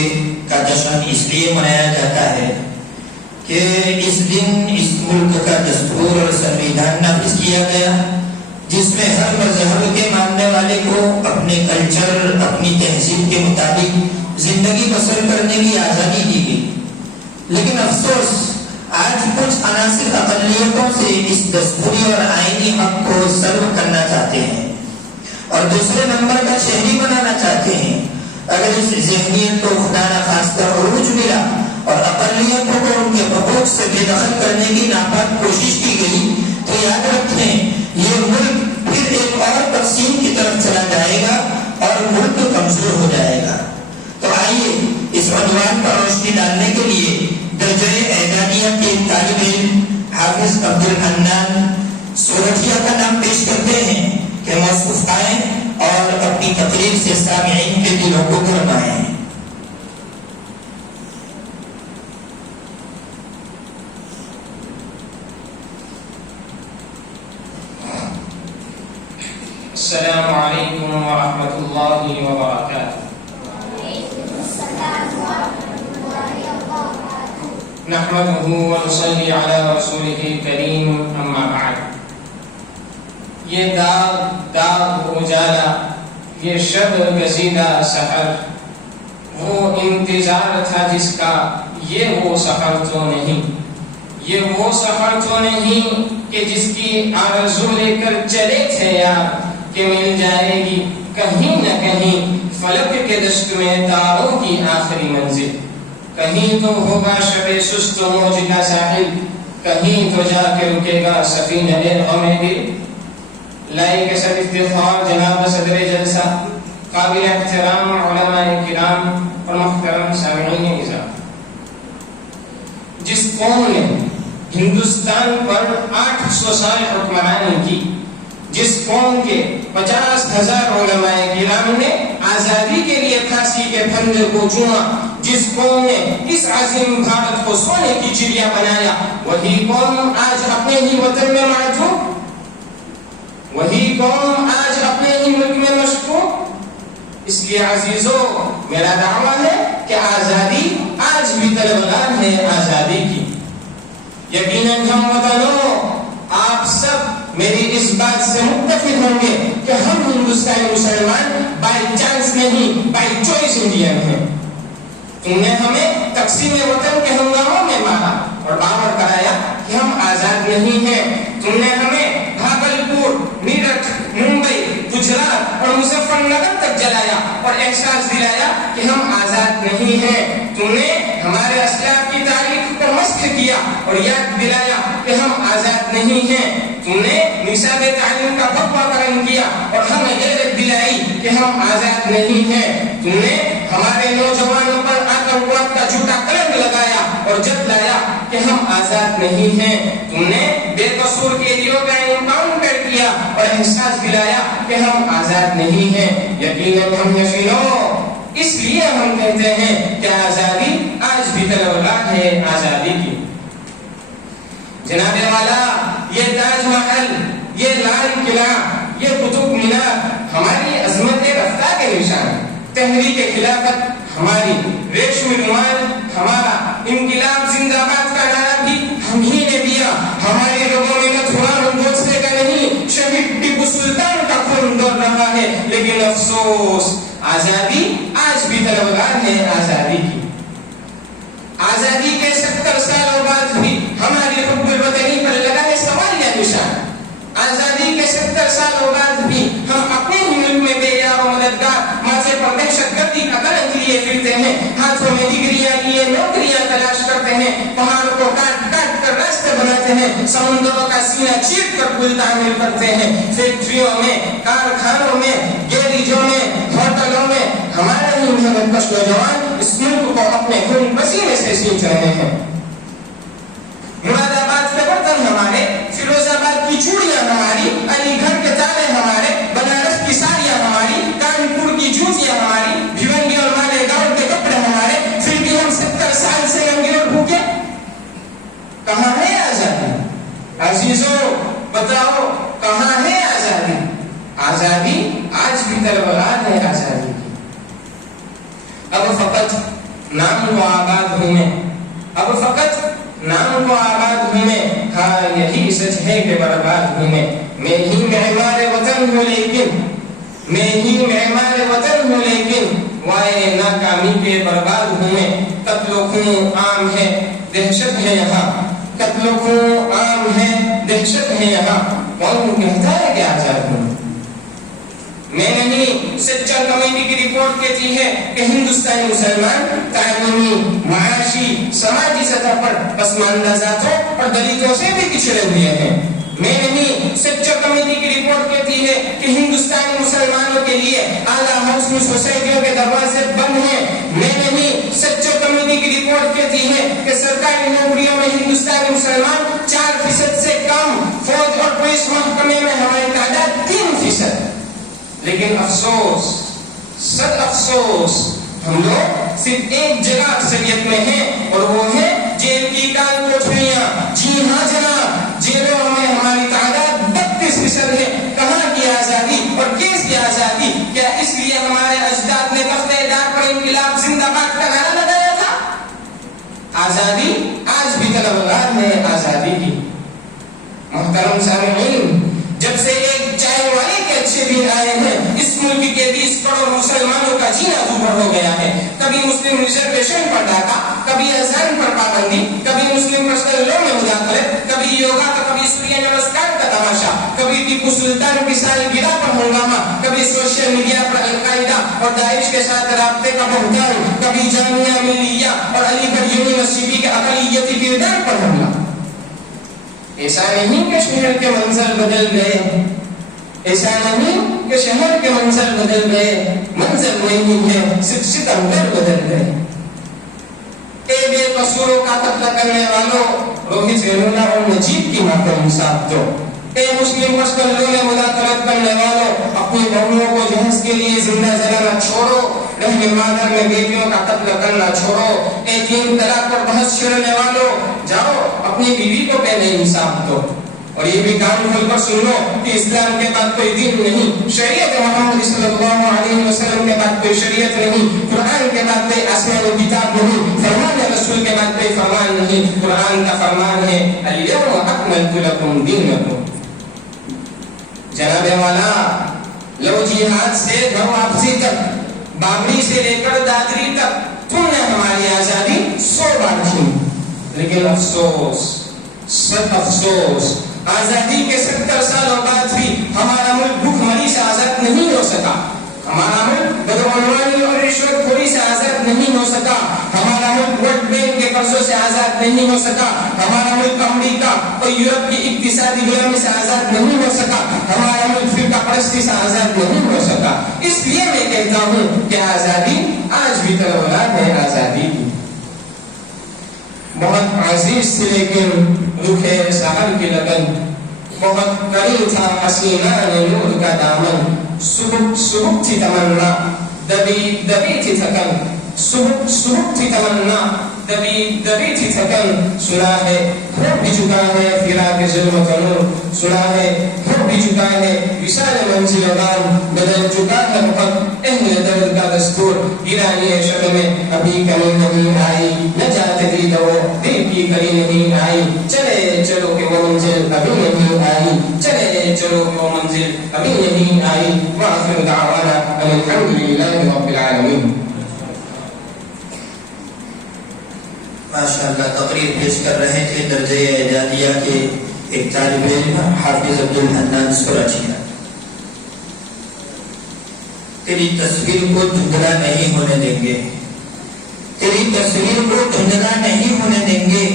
کا جشن اس لیے منایا جاتا ہے کہ اس دن اس ملک کا دستور اور سنویدھان نافذ کیا گیا، جس میں ہر مذہب کے ماننے والے کو اپنے کلچر، اپنی تہذیب کے مطابق زندگی بسر کرنے کی آزادی دی گئی. لیکن افسوس، آج کچھ عناصر اقلیتوں سے اس دستوری اور آئینی حق کو سلب کرنا چاہتے ہیں اور دوسرے نمبر کا شہری بنانا چاہتے ہیں. اگر اس ذہنیت کو خدا نخواستہ عروج ملا اور اقلیتوں کو ان کے حقوق سے بے دخل کرنے کی ناپاک کوشش کی گئی تو یاد رکھیں یہ ملک پھر ایک اور تقسیم کی طرف چلا جائے گا اور ملک کمزور ہو جائے گا. تو آئیے اس عنوان پر روشنی ڈالنے کے لیے درجہ اعدادیہ کے طالب علم حافظ عبدالحنان سورٹھیا کا نام پیش کرتے ہیں کہ موصوف آئیں اور اپنی تقریر سے سامعین کے دلوں کو گرمائیں. السلام علیکم ورحمۃ اللہ وبرکاتہ. نحمده ونصلي على رسوله الكريم اما بعد. یہ داغ اجالا، یہ شب گزیدہ سحر، وہ انتظار تھا جس کا، یہ وہ سحر تو نہیں، یہ وہ سحر تو نہیں کہ جس کی آرزو لے کر چلے تھے یار کہ مل جائے گی کہیں نہ کہیں فلک کے دشت میں تاروں کی آخری منزل. کہیں تو ہوگا شب سست و موج کا ساحل، کہیں تو جا کے رکے گا سفینہ غم دل. لائق صد افتخار جناب صدر جلسہ، قابل احترام علماء کرام اور محترم سامعین نظام، جس قوم نے ہندوستان پر 800 سال حکمرانی کی، جس قوم کے 50,000 علماء کرام نے آزادی کے لیے پھانسی کے پھندے کو چوما، جس قوم نے اس عظیم بھارت کو سونے کی چڑیا بنایا، وہی قوم آج اپنے ہی وطن میں معذور، وہی قوم آج اپنے ہی ملک میں مشکوک. اس لیے عزیزو، میرا دعویٰ ہے کہ آزادی آج بھی طلبگار ہے آزادی کی. یقیناً ہم وطنوں، آپ سب میری اس بات سے متفق ہوں گے کہ ہم ہندوستانی مسلمان بائی چانس نہیں، بائی چوائس انڈین ہیں. تم نے ہمیں تقسیم وطن کے ہنگاموں میں مارا اور باور کرایا کہ ہم آزاد نہیں ہیں. تم نے ہمیں بھاگلپور، میرٹھ، ممبئی، گجرات اور مظفر نگر تک جلایا اور احساس دلایا کہ ہم آزاد نہیں ہیں. تم نے ہمارے اسلاف کی تاریخ کو مسخ کیا اور یاد دلایا کہ ہم آزاد نہیں ہیں. تم نے نصاب تعلیم کا فتویٰ قائم کیا اور ہمیں غیرت دلائی کہ ہم آزاد نہیں ہیں. تم نے ہمارے نوجوانوں پر آتنکواد کا جھوٹا کلنگ لگایا اور جتلایا کہ ہم آزاد نہیں ہیں. تم نے بے قصور قیدیوں کا انکاؤنٹر کیا اور احساس دلایا کہ ہم آزاد نہیں ہیں. یقیناً ہم یقینوں، اس لیے ہم کہتے ہیں کہ آزادی آج بھی طلبگار ہے آزادی کی. جناب والا، یہ تاج محل، یہ لال قلعہ، یہ قطب مینار ہماری عظمت رفتہ کے نشان، تحریک خلافت ہماری، ریشمی رومال ہمارا، انقلاب زندہ باد کا نعرہ بھی ہم ہی نے دیا. ہمارے لوگوں میں نتھورام گوڈسے کا نہیں، شہید ٹیپو سلطان کا خون دوڑ رہا ہے. لیکن افسوس، آزادی آج بھی طلبگار ہے آزادی کی. آزادی کے 70 سالوں بعد بھی ہماری حب الوطنی پر لگا ہے سوالیہ نشان. آزادی کے 70 سالوں بعد بھی ہم اپنے ہی ملک میں بے یار و مددگار، ماتھے پر دہشت گردی کا کلنگ لیے پھرتے ہیں، ہاتھوں میں ڈگریاں لیے نوکریاں تلاش کرتے ہیں، پہاڑوں کو کاٹ کاٹ کر راستے بناتے ہیں، سمندروں کا سینہ چیر کر پل تعمیر کرتے ہیں، فیکٹریوں میں، کارخانوں میں، گیریجوں میں، ہوٹلوں میں ہمارے ہی محنت کش نوجوان اس ملک کو اپنے خون پسینے سے سینچ رہے ہیں. مراد آباد کے برتن ہمارے، فیروز آباد کی چوڑیاں ہماری، علی گڑھ کے تالے ہمارے، بنارس کی ساڑیاں ہماری، کانپور کی جوتیاں ہماری، بھیونڈی اور مالیگاؤں کے کپڑے ہمارے، پھر بھی ہم 70 سال سے ننگے اور بھوکے. کہاں ہے آزادی؟ عزیزوں بتاؤ کہاں ہے آزادی؟ آزادی آج بھی طلبگار ہے آزادی کی. اب فقط نام کو آباد ہوئے، اب فقط نام کو آباد ہوئے، ہاں یہی سچ ہے کہ برباد ہوئے. میں ہی معمار وطن ہوں لیکن، میں ہی معمار وطن ہوں لیکن وائے ناکامی کے برباد ہوئے. قتل و خون عام ہے دہشت ہے یہاں، قتل و خون عام ہے دہشت ہے یہاں. کون کہتا ہے کہ آزاد ہوں؟ میں نہیں، سچا کمیٹی کی رپورٹ کہتی ہے کہ ہندوستانی مسلمان تعلیمی، معاشی، سماجی سطح پر پسماندہ ذاتوں اور دلتوں سے بھی پچھڑے ہوئے ہیں. میں نہیں، سچا کمیٹی کی رپورٹ کہتی ہے کہ ہندوستانی مسلمانوں کے لیے اعلیٰ ہاؤسنگ سوسائٹیوں کے دروازے بند ہیں. میں نہیں، سچا کمیٹی کی رپورٹ کہتی ہے کہ سرکاری نوکریوں میں ہندوستانی مسلمان 4% سے کم، فوج اور پولیس محکمے میں ہماری تعداد 3%. لیکن افسوس، سد افسوس، ہم لوگ صرف ایک جگہ اکثریت میں ہیں اور وہ ہے جیل کی کال کوٹھریاں. جی ہاں جناب، جیلوں میں ہماری تعداد 32% ہے. کہاں کی آزادی اور کیسی آزادی؟ کیا اس لیے ہمارے اجداد نے تختہ دار پر انقلاب زندہ باد کا نعرہ لگایا تھا؟ آزادی آج بھی طلبگار ہے آزادی کی. محترم سامعین، جب سے ایک چائے والے کے اچھے دن آئے ہیں، اس ملک کے 20 کروڑ مسلمانوں کا جینا دوبھر ہو گیا ہے. کبھی مسلم ریزرویشن پر ڈاکہ، کبھی اذان پر پابندی، کبھی مسلم پرسنل لا میں مداخلت، کبھی یوگا تو کبھی سوریہ نمسکار کا تماشا، کبھی ٹیپو سلطان کی سالگرہ پر ہنگامہ، کبھی سوشل میڈیا پر القاعدہ اور داعش کے ساتھ رابطے کا بہتان، کبھی جامعہ ملیہ اور علی گڑھ یونیورسٹی کے اقلیتی کردار پر حملہ. ایسا نہیں کہ شہر کے منظر بدل گئے، ایسا نہیں کہ شہر کے منظر بدل گئے، منظر وہی ہے، صرف ستمگر بدل گئے. اے بے قصوروں کا قتل کرنے والوں، روہت ویمونا اور نجیب کی ماں کو انصاف دو. اے مسلم پرسنل میں مداخلت کرنے والوں، اپنی بہنوں کو جہیز کے لیے زندہ جلانا چھوڑو، رحم مادر میں بیٹیوں کا قتل کرنا چھوڑو. اے 3 طلاق پر بحث چھڑنے والوں، جاؤ اپنی بیوی کو پہلے انصاف دو. اور یہ بھی کان کھول کر سن لو کہ اسلام کے بعد کوئی دین نہیں، شریعت محمد صلی اللہ علیہ وسلم کے بعد کوئی شریعت نہیں، قرآن کے بعد کوئی آسمانی کتاب نہیں، فرمان رسول کے بعد کوئی فرمان نہیں. قرآن کا فرمان ہے الیوم اکملت لکم دینکم. جناب والا، لو جہاد سے گھر واپسی تک، بابری سے لے کر دادری تک تم نے ہماری آزادی 100 بار چھینی. لیکن افسوس، سخت افسوس، آزادی کے 70 سالوں بعد بھی ہمارا ملک بھوک مری سے آزاد نہیں ہو سکا. ہمارا ملک بدعنوانی اور رشوت خوری سے آزاد نہیں ہو سکا. ہمارا ملک ورلڈ بینک کے قرضوں سے آزاد نہیں ہو سکا. ہمارا ملک امریکہ اور یورپ کی اقتصادی غلامی سے آزاد نہیں ہو سکا. ہمارا ملک فرقہ پرستی سے آزاد نہیں ہو سکا. اس لیے میں کہتا ہوں کہ آزادی آج بھی طلبگار ہے آزادی کی. بہت عزیز تھی لیکن روحے سحر کی لگن، بہت قریب تھا حسینہ نور کا دامن. سبک تھی تمنا، دبی تھی تھکن، سبک تھی تمنا، دبی تھی تھکن. سنا ہے ہو بھی چکا ہے فراق ظلمت و نور، سنا ہے ہو بھی چکا ہے وصال منزل غام. بدل چکا ہے وقت اہل درد کا دستور، گرانی شکل میں ابھی کمی نہیں آئی. نجات دی دو دل کی کلی نہیں آئی. چلے چلو کہ وہ منزل ابھی نہیں آئی، چلے چلو کہ وہ منزل ابھی نہیں آئی. وآخر دعوانا الحمد للہ رب العالمین. ماشاءاللہ تقریر پیش کر رہے تھے درجہ اعدادیہ کے ایک طالب علم حافظ عبدالحنان سوراچیا. تیری تصویر کو دھندلا نہیں ہونے دیں گے, تیری تصویر کو دھندلا نہیں ہونے دیں گے,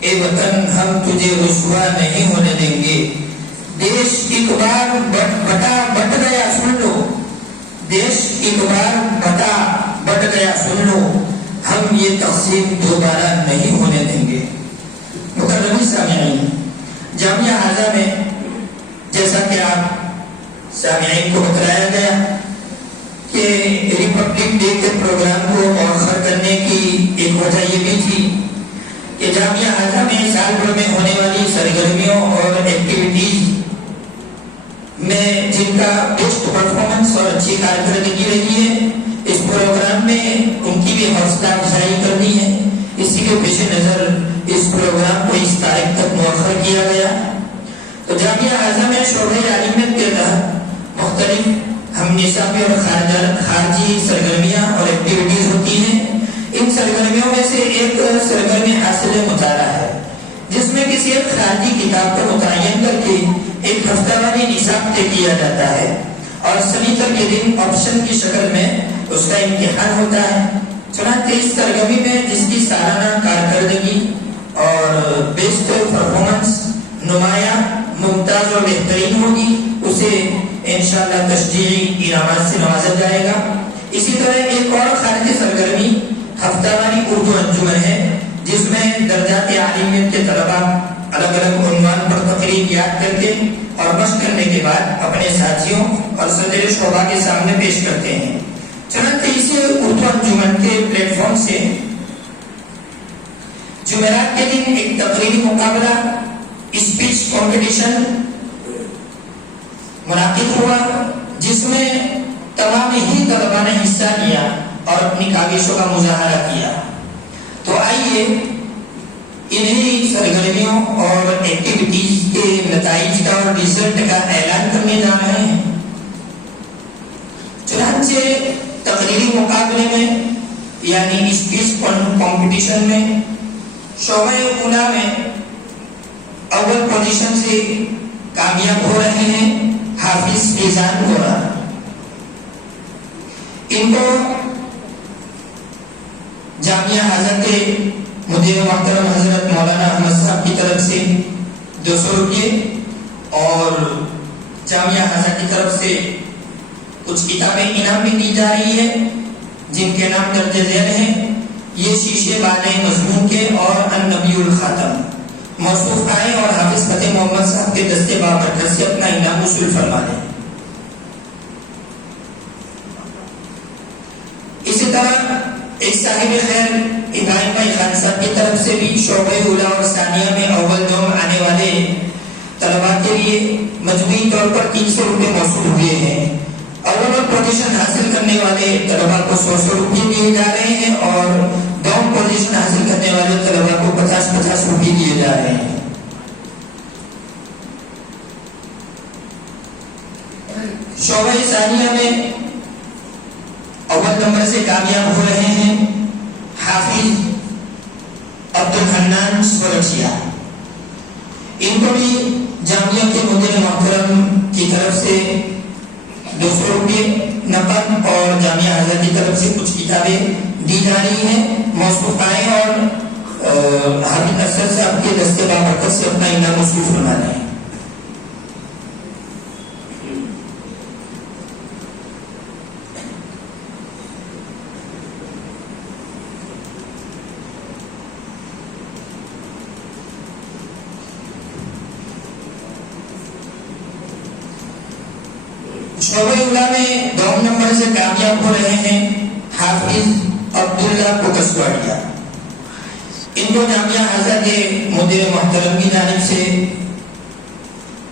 اے وطن ہم تجھے رسوا نہیں ہونے دیں گے. دیش ایک بار بٹ گیا سن لو, دیش ایک بار بٹ گیا سن لو, ہم یہ تقسیم دوبارہ نہیں ہونے دیں گے. مکرمی سامعین, جامعہ حاضہ میں جیسا کہ آپ سامعین کو بتلایا گیا کہ ریپبلک ڈے کے پروگرام کو مؤخر کرنے کی ایک وجہ یہ بھی تھی کہ جامعہ حاضہ میں سال بھر میں ہونے والی سرگرمیوں اور ایکٹیویٹیز میں جن کا بیسٹ پرفارمنس اور اچھی کارکردگی رہی ہے, اس پروگرام میں ان کی بھی حوصلہ افزائی کرنی ہے. اسی کے پیش نظر اس پروگرام کو اس تاریخ تک مؤخر کیا گیا. تو جامعہ حاضہ میں شعبۂ عالمیت کے تحت مختلف ہم نصابی اور خارجی سرگرمیاں اور ایکٹیویٹیز ہوتی ہیں. ان سرگرمیوں میں سے ایک سرگرمی حاصل مطالعہ ہے, جس میں کسی ایک خارجی کتاب کو متعین کر کے ایک ہفتہ واری نصاب طے کیا جاتا ہے اور سنیچر کے دن آپشن کی شکل میں اس کا امتحان ہوتا ہے. چنانچہ اس سرگرمی میں جس کی سالانہ کارکردگی اور بیسٹ پرفارمنس نمایاں, ممتاز اور بہترین ہوگی, اسے انشاءاللہ تشجیعی انعامات سے نوازا جائے گا. اسی طرح ایک اور خارجی سرگرمی ہفتہ واری اردو انجمن ہے, جس میں درجات عالمیت کے طلباء الگ الگ عنوان پر تقریر یاد کرتے اور مشق کرنے کے بعد اپنے ساتھیوں اور صدر شعبہ کے سامنے پیش کرتے ہیں. چنانچہ اسی اردو انجمن کے پلیٹ فارم سے جمعرات کے دن ایک تقریری مقابلہ اسپیچ کمپٹیشن منعقد ہوا, جس میں تمام ہی طلباء نے حصہ لیا اور اپنی کاوشوں کا مظاہرہ کیا. تو آئیے انہی سرگرمیوں اور ایکٹیویٹیز کے نتائج کا اور ریزلٹ کا اعلان کرنے جا رہے ہیں. چنانچہ تقریری مقابلے میں یعنی اسپیچ کمپٹیشن میں شعبہ اولیٰ میں اول پوزیشن سے کامیاب ہو رہے ہیں حافظ فیضان گورا. ان کو جامعہ حاضہ کے مدیر محترم حضرت مولانا احمد صاحب کی طرف سے 200 روپے اور جامعہ حاضہ کی طرف سے کچھ کتابیں انعام میں دی جا رہی ہے, جن کے نام درج ذیل ہیں. یہ شیشے بالے مضمون کے اور النبی الخاتم موصوف آئے اور حافظ فتح محمد صاحب کے دستے بابرکت سے اپنا انعام وصول فرما لیں. اسی طرح ایک صاحب خیر ابراہیم بھائی خان صاحب کی طرف سے بھی شعبہ اولیٰ اور ثانیہ میں اول دوم آنے والے طلباء کے لیے مجموعی طور پر 300 روپے موصول ہوئے ہیں. اول پوزیشن حاصل کرنے والے طلباء کو 100 روپے دیے جا رہے ہیں اور دوم پوزیشن حاصل کرنے والے طلباء کو 50 روپے دیے جا رہے ہیں. شعبہ ثانیہ میں اول نمبر سے کامیاب ہو رہے ہیں حافظ عبدالحنان سورچیا. ان کو بھی جامعہ کے مدیر محترم کی طرف سے 200 روپے نقد اور جامعہ حاضہ کی طرف سے کچھ کتابیں دی جا رہی ہیں. موصوف آئے اور حافظ اسد صاحب کے دستے بابرکت سے اپنا انعام وصول فرما رہے ہیں. شعبہ اولیٰ میں دوم نمبر سے کامیاب ہو رہے ہیں حافظ عبداللہ کوکسواڑیا. ان کو جامعہ حاضہ کے مدیر محترم کی جانب سے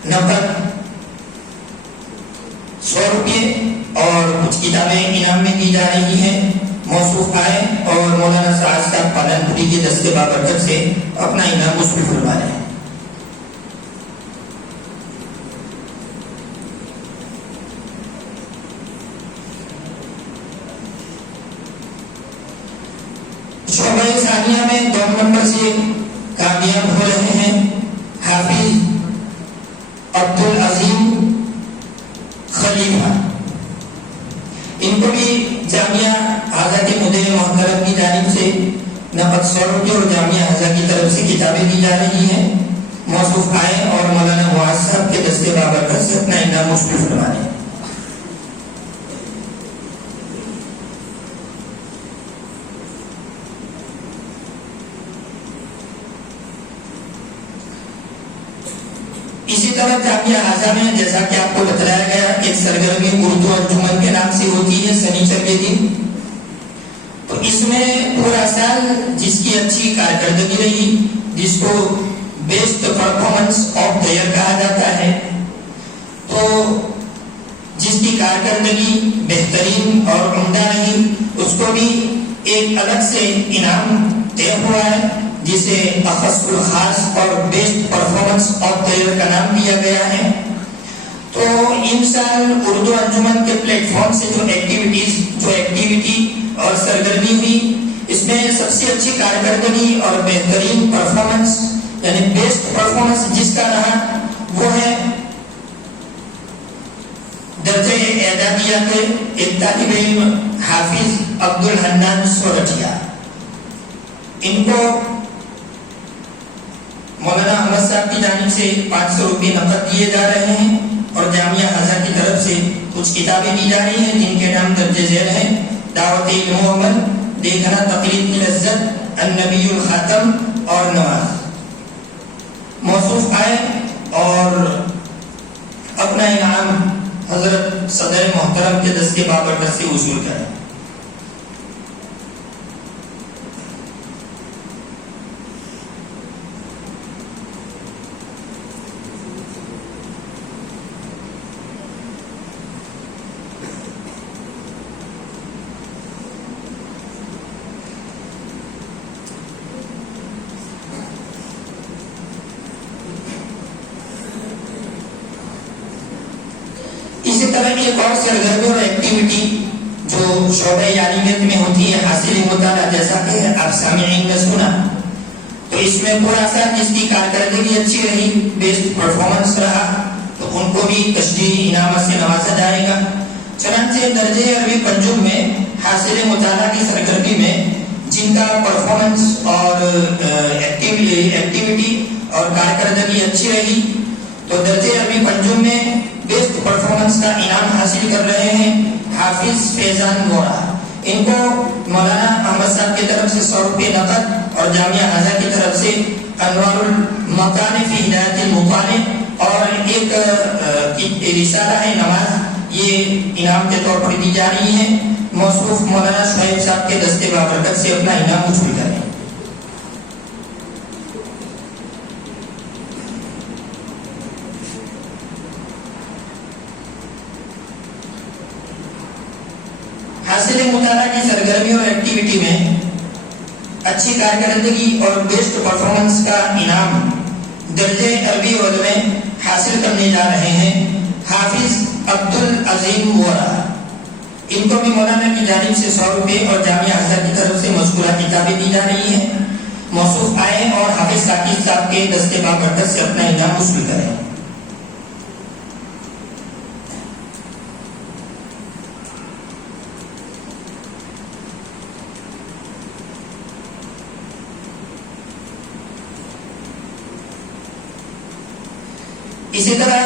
نقد 100 روپے اور کچھ کتابیں انعام میں دی جا رہی ہیں. موصوف آئے اور مولانا سعد صاحب پالنپوری کے دستے بابرکت سے اپنا انعام وصول فرما رہے ہیں. شعبہ ثانیہ میں 2 نمبر سے کامیاب ہو رہے ہیں حافظ عبدالعظیم خلیفہ. ان کو بھی جامعہ آزاد مدیر محترم کی جانب سے نقد 100 روپے اور جامعہ ازہر کی طرف سے کتابیں دی جا رہی ہیں. موصوف آئے اور مولانا معاذ صاحب کے دستے بابرکت سے اپنا انعام مشکل فرمائیں. اسی طرح جامعہ اعظم میں جیسا کہ آپ کو بتایا گیا ایک سرگرمی اردو انجمن کے نام سے ہوتی ہے سنیچر کے دن. تو اس میں پورا سال جس کی اچھی کارکردگی رہی, جس کو best performance of the year کہا جاتا ہے, تو جس کی کارکردگی بہترین اور عمدہ رہی اس کو بھی ایک الگ سے انعام طے ہوا ہے جسے اخص الخاص اور best performance of the year کا نام دیا گیا ہے. تو ان سال اردو انجمن کے پلیٹ فارم سے جو ایکٹیویٹی اور سرگرمی ہوئی, اس میں سب سے اچھی کارکردگی اور بہترین پرفارمنس یعنی بیسٹ پرفارمنس جس کا رہا وہ ہے درجہ اعدادیہ کے ایک طالب علم حافظ عبدالحنان سورٹیا. ان کو مولانا احمد صاحب کی جانب سے 500 روپے نقد دیے جا رہے ہیں اور جامعہ ازہر کی طرف سے کچھ کتابیں دی جا رہی ہیں جن کے نام درج ذیل ہیں دعوت علم و عمل, دیکھنا تقلید کی لذت, النبی الخاتم اور نماز. موصوف آئے اور اپنا انعام حضرت صدر محترم کے دستے بابرکت سے وصول کریں. اسی طرح ایک اور سرگرمی اور ایکٹیویٹی جو شعبہ عالمیت میں ہوتی ہے حاصل مطالعہ, جیسا کہ آپ سامعین نے سنا, تو اس میں پورا سال جس کی کارکردگی اچھی رہی, بیسٹ پرفارمنس رہا, تو ان کو بھی تشجیعی انعامات سے نوازا جائے گا. چنانچہ درجہ عربی پنجم میں حاصل مطالعہ کی سرگرمی میں جن کا پرفارمنس اور ایکٹیویٹی اور کارکردگی اچھی رہی, تو درجہ عربی پنجم میں بیسٹ پرفارمنس کا انعام حاصل کر رہے ہیں حافظ فیضان گورا. ان کو مولانا احمد صاحب کی طرف سے 100 روپے نقد اور جامعہ ازہر کی طرف سے انوار المکان فی ہدایت المطالع اور ایک رسالہ ہے نماز, یہ انعام کے طور پر دی جا رہی ہے. موصوف مولانا شعیب صاحب کے دستے بابرکت سے اپنا انعام وصول کریں. حاصل مطالعہ کی سرگرمی اور ایکٹیویٹی میں اچھی کارکردگی اور بیسٹ پرفارمنس کا انعام درجہ عربی اردو میں حاصل کرنے جا رہے ہیں حافظ عبدالعظیم وورا. ان کو بھی مولانا کی جانب سے 100 روپے اور جامعہ ازہر کی طرف سے مذکورہ کتابیں دی جا رہی ہیں. موصوف آئے اور حافظ ثاقب صاحب کے دستے بابرکت سے اپنا انعام وصول کریں. اسی طرح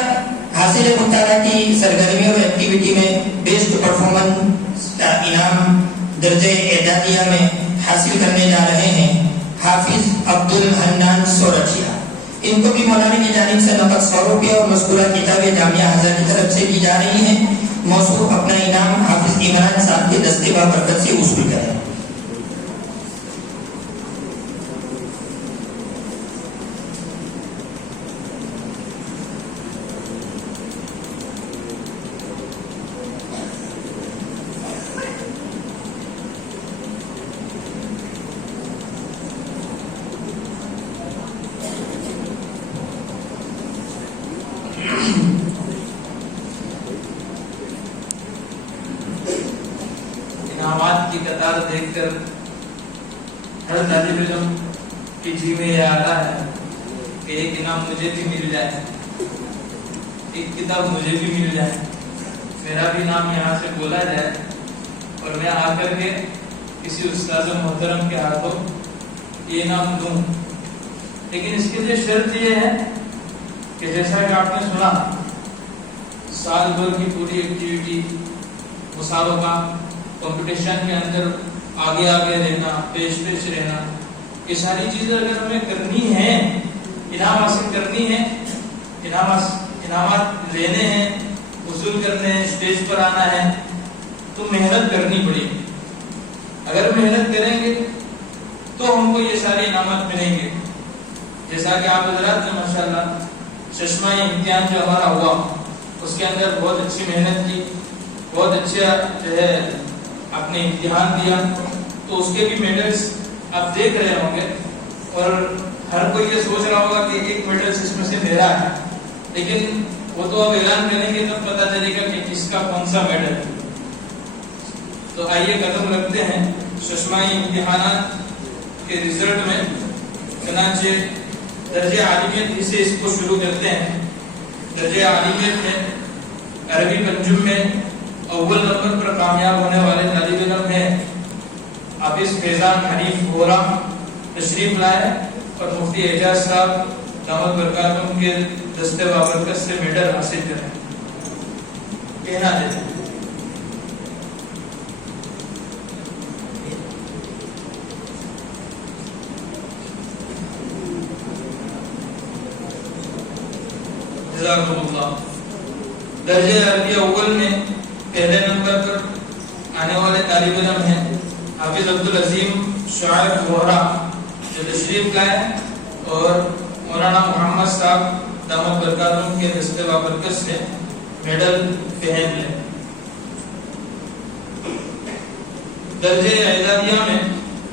حاصل مطالعہ کی سرگرمی اور ایکٹیویٹی میں بیسٹ پرفارمنس کا انعام درجہ اعدادیہ میں حاصل کرنے جا رہے ہیں حافظ عبدالحنان سورٹیا. ان کو بھی مولانا کی جانب سے نقد 100 روپے اور مذکورہ کتابیں جامعہ ازہر کی طرف سے دی جا رہی ہیں. موصوف اپنا انعام حافظ عمران صاحب کے دستے بابرکت سے وصول کریں. انعامات کی قطار دیکھ کر ہر طالب علم کی جی میں یہ آتا ہے کہ ایک انعام مجھے بھی مل جائے، ایک کتاب مجھے بھی مل جائے، میرا بھی نام یہاں سے بولا جائے اور میں آ کر کے کسی استاذ محترم کے ہاتھوں یہ انعام دوں۔ لیکن اس کے لیے شرط یہ ہے کہ جیسا کہ آپ نے سنا، سال بھر کی پوری ایکٹیویٹی، مسابقہ، کمپٹیشن کے اندر آگے آگے رہنا، پیش رہنا، یہ ساری چیزیں اگر ہمیں کرنی ہیں، انعام حاصل کرنی ہے، انعامات لینے ہیں، وصول کرنے ہیں، اسٹیج پر آنا ہے، تو محنت کرنی پڑے گی۔ اگر محنت کریں گے تو ہم کو یہ سارے انعامات ملیں گے۔ جیسا کہ آپ حضرات نے ماشاءاللہ چشمہ امتحان جو ہمارا ہوا اس کے اندر بہت اچھی محنت کی، بہت اچھا جو ہے آپ نے امتحان دیا، تو اس کے بھی میڈلز آپ دیکھ رہے ہوں گے اور ہر کوئی یہ سوچ رہا ہوگا کہ ایک میڈل اس میں سے میرا ہے، لیکن وہ تو اب اعلان کریں گے تب پتہ چلے گا کہ کس کا کون سا میڈل ہے۔ تو آئیے قدم رکھتے ہیں ششمائی امتحانات کے رزلٹ میں۔ چنانچہ درجہ عالمیت سے اس کو شروع کرتے ہیں۔ درجہ عالمیت میں عربی پنجم میں اول نمبر پر کامیاب ہونے والے طالب علم ہیں حافظ فیضان حنیف گورا، تشریف لائے اور مفتی اعجاز صاحب دامت برکاتہم کے دستے بابرکت سے میڈل حاصل کریں۔ کہنا دیتے ہیں جزاکم اللہ۔ درجہ عربی اول میں پہلے نمبر پر آنے والے طالب علم ہیں حافظ عبدالعظیم شعیب گوہرا، جو تشریف لائے اور مولانا محمد صاحب دامت برکاتہم کے دستے بابرکت سے میڈل پہن لیں۔ درجہ اعدادیہ میں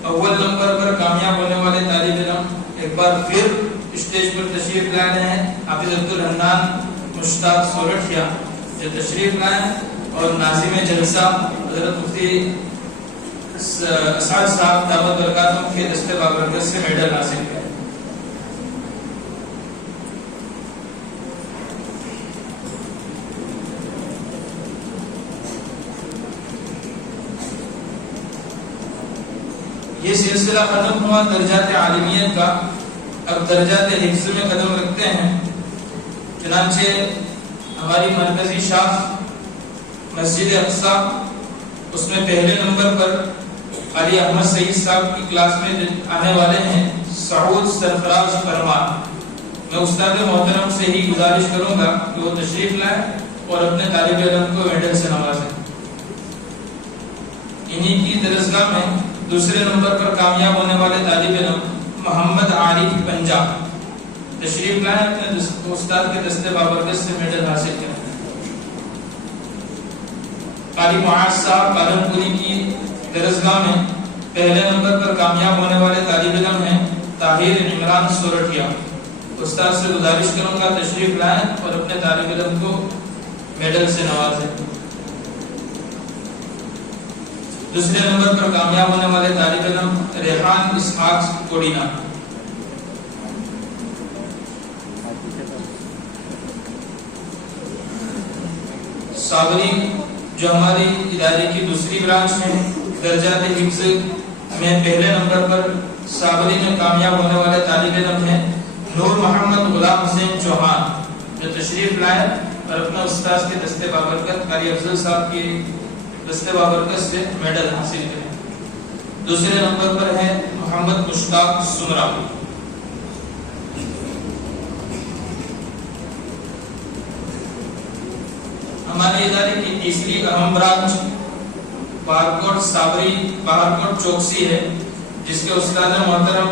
اول نمبر پر کامیاب ہونے والے طالب علم ایک بار پھر اسٹیج پر تشریف لائے رہے ہیں حافظ عبدالحنان مشتاق سورٹھیا، جو تشریف لائے اور ناظم جلسہ حضرت مفتی اسعد صاحب دامت برکاتہم کے دستے بابرکت سے میڈل حاصل کرے۔ یہ سلسلہ ختم ہوا درجات عالمیت کا۔ اب درجات حفظ میں قدم رکھتے ہیں۔ چنانچہ ہماری مرکزی شاخ مسجد اقصی، اس میں پہلے نمبر پر علی احمد سعید صاحب کی کلاس میں آنے والے ہیں سعود سرفراز فرمان۔ میں استاد محترم سے ہی گزارش کروں گا کہ وہ تشریف لائیں اور اپنے طالب علم کو میڈل سے نوازیں۔ انہی کی درسگاہ میں دوسرے نمبر پر کامیاب ہونے والے طالب علم محمد عارف پنجاب، تشریف لائیں، اپنے استاد کے دستے بابرکت سے میڈل حاصل کریں۔ قاری معاذ صاحب پالنپوری کی درسگاہ میں پہلے نمبر پر کامیاب ہونے والے طالب علم ہیں طاہر عمران سورٹھیا۔ استاد سے گزارش کروں گا تشریف لائیں اور اپنے طالب علم کو میڈل سے نوازیں۔ دوسرے نمبر پر کامیاب ہونے والے طالب علم ریحان اسحاق کوڑینا۔ صابری، جو ہماری ادارے کی دوسری برانچ ہے، درجات حفظ میں پہلے نمبر پر صابری میں کامیاب ہونے والے طالب علم ہیں نور محمد غلام حسین چوہان، جو تشریف لائے اور اپنا استاذ کے دستے بابرکت قاری افضل صاحب کی دستے بابرکت سے میڈل حاصل کریں۔ دوسرے نمبر پر ہے محمد مشتاق سمرا۔ ہمارے ادارے کی تیسری اہم برانچ بہارکوٹ صابری بہارکوٹ چوکسی ہے، جس کے استاد محترم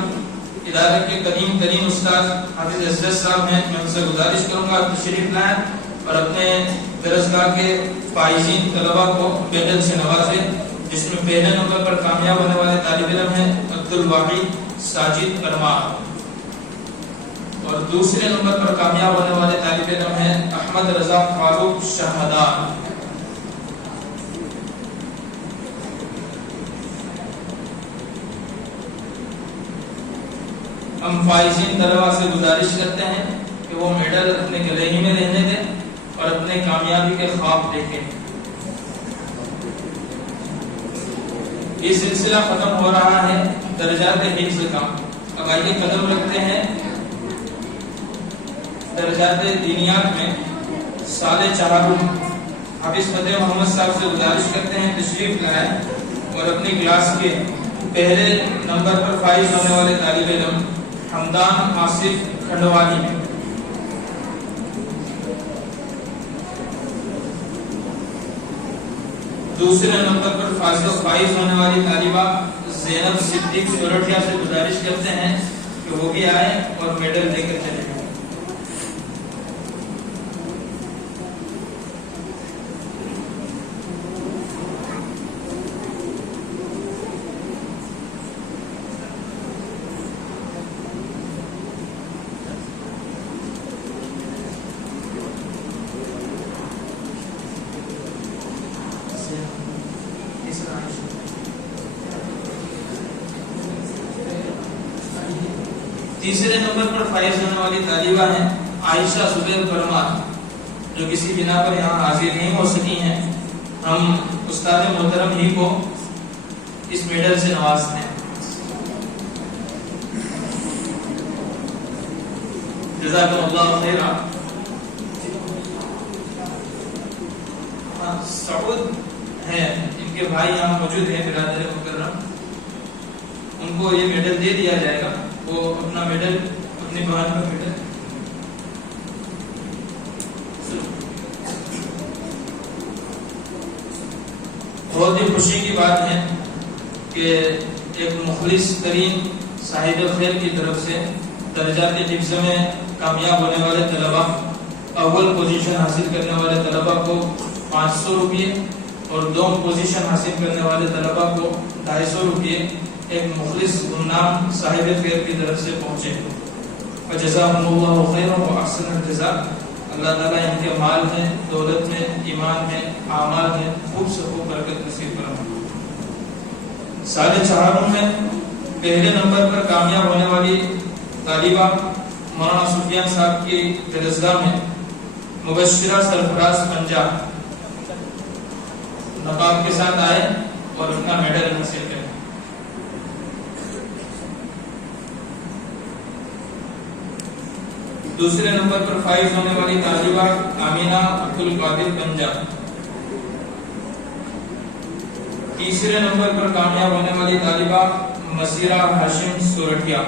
ادارے کے قدیم ترین استاد حافظ اسد صاحب ہیں۔ میں ان سے گزارش کروں گا تشریف لائیں اور اپنے درسگاہ کے فائزین طلباء کو میڈل سے نوازیں، جس میں پہلے نمبر پر کامیاب ہونے والے طالب علم ہیں عبدالواحد ساجد ارمان، اور دوسرے نمبر پر کامیاب ہونے والے طالب علم ہیں احمد رضا فاروق شہمدان۔ ہم فائزین طلبا سے گزارش کرتے ہیں کہ وہ میڈل اپنے گلے ہی میں رہنے دیں اور اپنے کامیابی کے خواب دیکھیں. یہ سلسلہ ختم ہو رہا ہے درجات حفظ کا. اب آئیے قدم رکھتے ہیں درجات دینیات میں. سال چہارم حافظ فتح محمد صاحب سے گزارش کرتے ہیں تشریف لائیں اور اپنی کلاس کے پہلے نمبر پر فائز ہونے والے طالب علم حمدان آصف کھنڈوانی میں. دوسرے نمبر پر فائز ہونے والی طالبہ زینب صدیق سورٹیا سے گزارش کرتے ہیں کہ وہ بھی آئے اور میڈل دے کر چلے. تیسرے نمبر پر فائز ہونے والی طالبہ ہیں عائشہ زبیر پرمار جو کسی بنا پر یہاں حاضر نہیں ہو سکی ہیں. ہم استاد محترم ہی کو اس میڈل سے نوازتے ہیں. جزاکم اللہ خیرا. سعود ہیں ان کے بھائی یہاں موجود ہیں برادر مکرم, ان کو یہ میڈل دے دیا جائے گا. وہ اپنا میڈل اپنی بہن کا میڈل. بہت ہی خوشی کی بات ہے کہ ایک مخلص ترین صاحب خیر کی طرف سے درجات حفظ میں کامیاب ہونے والے طلبا, اول پوزیشن حاصل کرنے والے طلبا کو 500 روپیے اور دوم پوزیشن حاصل کرنے والے طلبا کو 250 روپیے ایک مخلص گمنام صاحب خیر کی طرف سے پہنچے. وجزاهم اللہ خیر و احسن الجزاء. اللہ تعالیٰ ان کے مال میں, دولت میں, ایمان میں, اعمال میں خوب سے خوب برکت نصیب فرمائے. سال چہارم میں پہلے نمبر پر کامیاب ہونے والی طالبہ مولانا سفیان صاحب کی درسگاہ میں مبشرہ سرفراز پنجاب نقاب کے ساتھ آئے اور اپنا میڈل حاصل کرے. دوسرے نمبر پر فائز ہونے والی طالبہ آمینہ عبد القادر پنجاب. تیسرے نمبر پر کامیاب ہونے والی طالبہ مسیرہ ہاشم سورٹیا.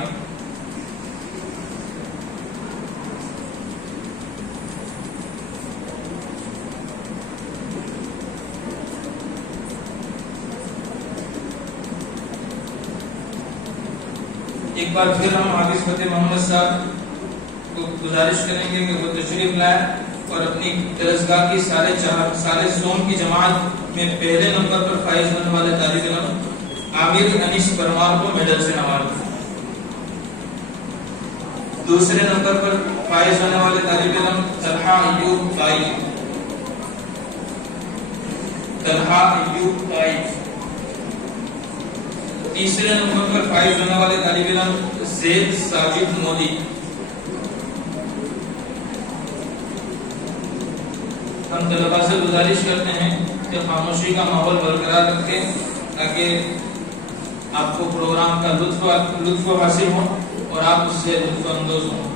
ایک بار پھر ہم حافظ فتح محمد صاحب کو گزارش کریں گے کہ وہ تشریف لائیں اور اپنی درسگاہ کی سال سوم کی جماعت میں پہلے نمبر پر فائز ہونے والے طالب علم عامر انیس پرمار کو میڈل سے نوازیں. دوسرے نمبر پر فائز ہونے والے طالب علم طلحہ ایوب طائی. تیسرے نمبر پر فائز ہونے والے طالب علم زید ساجد مودی. ہم طلباء سے گزارش کرتے ہیں کہ خاموشی کا ماحول برقرار رکھیں تاکہ آپ کو پروگرام کا لطف حاصل ہو اور آپ اس سے لطف اندوز ہوں.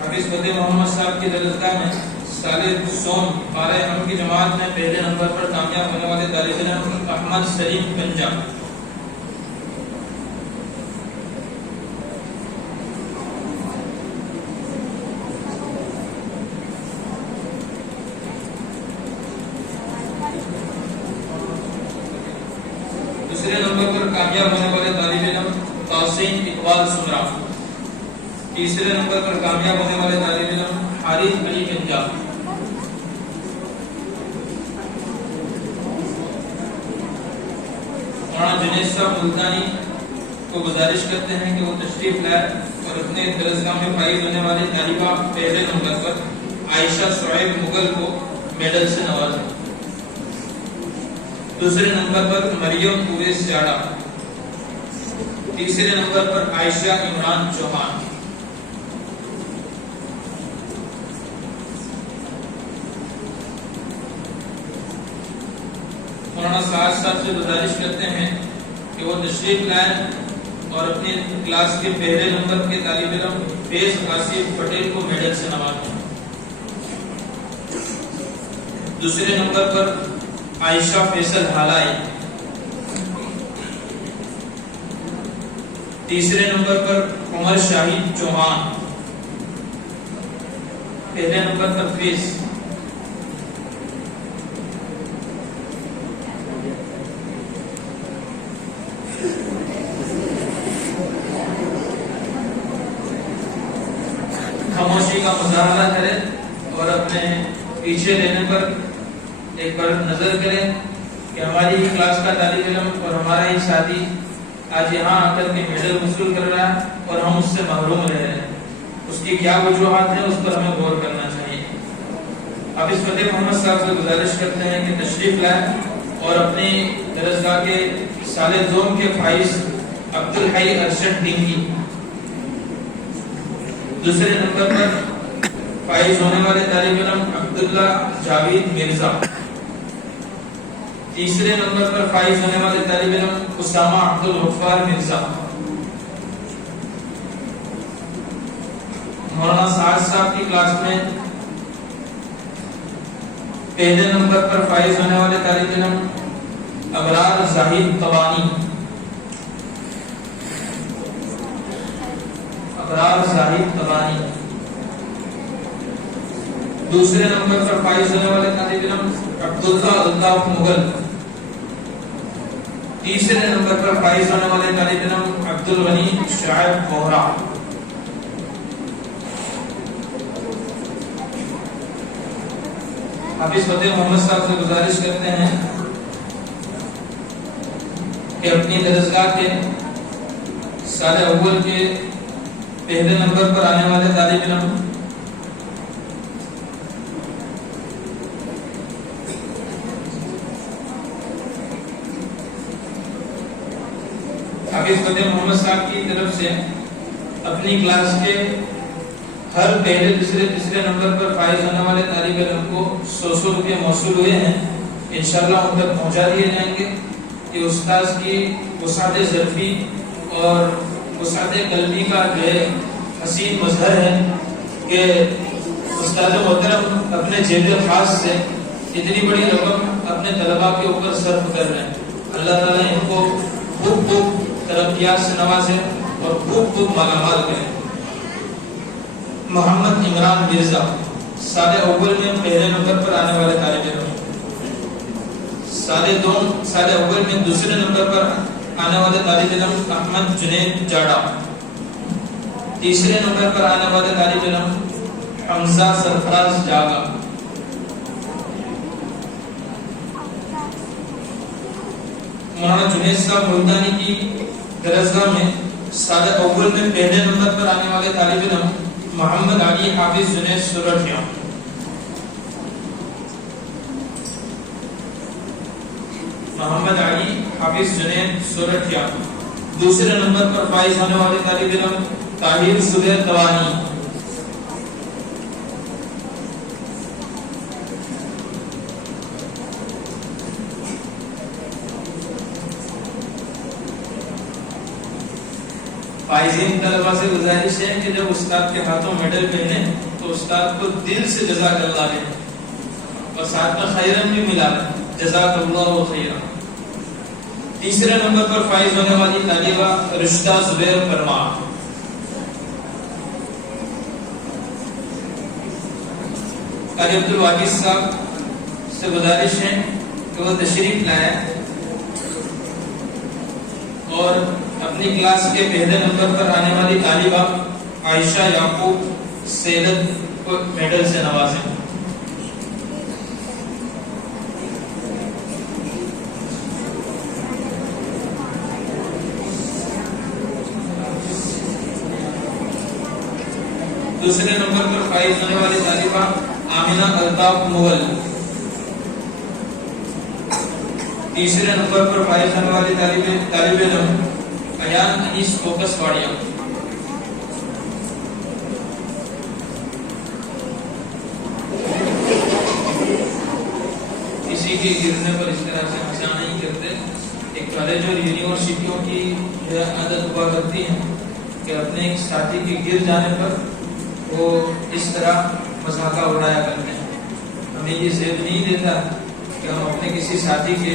حافظ فتح محمد صاحب کی درسگاہ میں سال سوم بارہ امام کی جماعت میں پہلے نمبر پر کامیاب ہونے والے طالب علم احمد سلیم پنجاب. دوسرے نمبر پر کامیاب ہونے والے طالب علم قاسم اقبال سمرا. تیسرے نمبر پر کامیاب ہونے والے طالب علم حارث علی پنجاب. مولانا جنید صاحب ملتانی کو گزارش کرتے ہیں کہ وہ تشریف لائے اور اپنے درسگاہ میں فائز ہونے والی طالبہ پہلے نمبر پر عائشہ شعیب مغل کو میڈل سے نوازیں. دوسرے نمبر پر مریم اویس جاڑا. تیسرے نمبر پر عائشہ عمران چوہان. مولانا سعد صاحب سے گزارش کرتے ہیں کہ وہ تشریف لائیں اور اپنی کلاس کے پہلے نمبر کے طالب علم فیض آصف پٹیل کو میڈل سے نوازیں. دوسرے نمبر پر عائشہ فیصل ہالائی. تیسرے نمبر پر عمر شاہد چوہان. پہلے نمبر پر فیض. خاموشی کا مظاہرہ کریں اور اپنے پیچھے لینے پر ایک بار نظر کریں کہ ہماری ہی کلاس کا طالب علم اور ہمارا ہی ساتھی آج یہاں آ کر کے میڈل وصول کر رہا ہے اور ہم اس سے محروم رہ رہے ہیں. اس کی کیا وجوہات ہیں اس پر ہمیں غور کرنا چاہیے. حافظ فتح محمد صاحب سے گزارش کرتے ہیں کہ تشریف لائیں اور اپنی درسگاہ کے سال دوم کے فائز عبدالحی ارشد ڈنگی. دوسرے نمبر پر فائز ہونے والے طالب علم عبداللہ جاوید مرزا. تیسرے نمبر پر فائز ہونے والے طالب علم اسامہ عبدالغفار مرزا. مولانا سعد صاحب کی کلاس میں پہلے نمبر پر فائز ہونے والے طالب علم ابرار زاہد طبانی. ابرار زاہد طبانی. دوسرے نمبر پر فائز ہونے والے طالب علم عبداللہ الطاف مغل. تیسرے نمبر پر فائز ہونے والے طالب علم عبدالغنی شعیب بوہرا. حافظ فتح محمد صاحب سے گزارش کرتے ہیں کہ اپنی درسگاہ کے سال اول کے پہلے نمبر پر آنے والے طالب علم حافظ فتح محمد صاحب کی طرف سے اپنی کلاس کے ہر پہلے دوسرے تیسرے نمبر پر فائز ہونے والے طالب علم کو 100 روپے موصول ہوئے ہیں. انشاءاللہ ان تک پہنچا دیے جائیں گے. یہ استاذ کی وسعت ظرفی اور وسعت قلبی کا جو ہے حسین مظہر ہے کہ استاد محترم اپنے جیب خاص سے اتنی بڑی رقم اپنے طلباء کے اوپر صرف کر رہے ہیں. اللہ تعالیٰ ان کو خوب خوب ترقیات سے نوازے اور خوب خوب مالا مال کرے. محمد عمران مرزا سال اول میں پہلے نمبر پر آنے والے طالب علم. سال اول میں دوسرے نمبر پر آنے والے طالب علم احمد جنید جاڑا. تیسرے نمبر پر آنے والے طالب علم حمزہ سرفراز جاگا. مولانا جنید صاحب ملتانی کی درسگاہ میں سال اول میں پہلے نمبر پر آنے والے طالب علم محمد علی حافظ جنید سورٹھیا. محمد علی حافظ جنید سورٹھیا. دوسرے نمبر پر فائز ہونے والے طالب علم طاہر زبیر توانی. فائزین طلبہ سے گزارش ہے کہ جب استاد کے ہاتھوں میڈل پہنے تو استاد کو دل سے جزاک اللہ دے اور ساتھ میں خیرن بھی ملا لے. جزاک اللہ خیرا. تیسرے نمبر پر فائز ہونے والی طالبہ رشدہ زبیر پرمار. قاری عبدالواحد صاحب سے گزارش ہے کہ وہ تشریف لائیں اور اپنی کلاس کے پہلے نمبر پر آنے والی طالبہ عائشہ یعقوب سیلت کو میڈل سے نوازیں. دوسرے نمبر پر فائز ہونے والی طالبہ آمینہ الطاف مغل. تیسرے نمبر پر فائز ہونے والی طالب علم ایان انیس فوکس واڑیا. کسی کے گرنے پر اس طرح سے ہنسا نہیں کرتے. ایک کالج اور یونیورسٹیوں کی عادت ہوا کرتی ہے کہ اپنے ایک ساتھی کے گر جانے پر وہ اس طرح مذاقہ اڑایا کرتے ہیں. ہمیں یہ زیب نہیں دیتا کہ ہم اپنے کسی ساتھی کے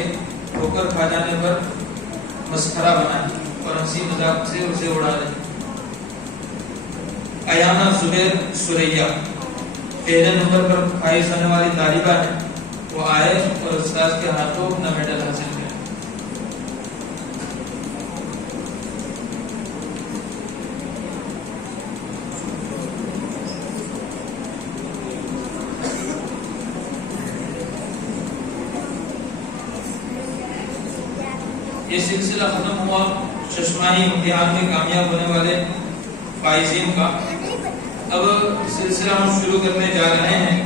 ٹھوکر کھا جانے پر مسخرہ بنائیں اور ہنسی مذاق سے اسے اڑا دیں. ایانا زبیر سریہ پہلے نمبر پر فائز ہونے والی طالبہ ہے. وہ آئے اور استاد کے ہاتھوں اپنا میڈل حاصل کرے. یہ سلسلہ ختم ہوا ششماہی امتحان میں کامیاب ہونے والے فائزین کا. اب سلسلہ ہم شروع کرنے جا رہے ہیں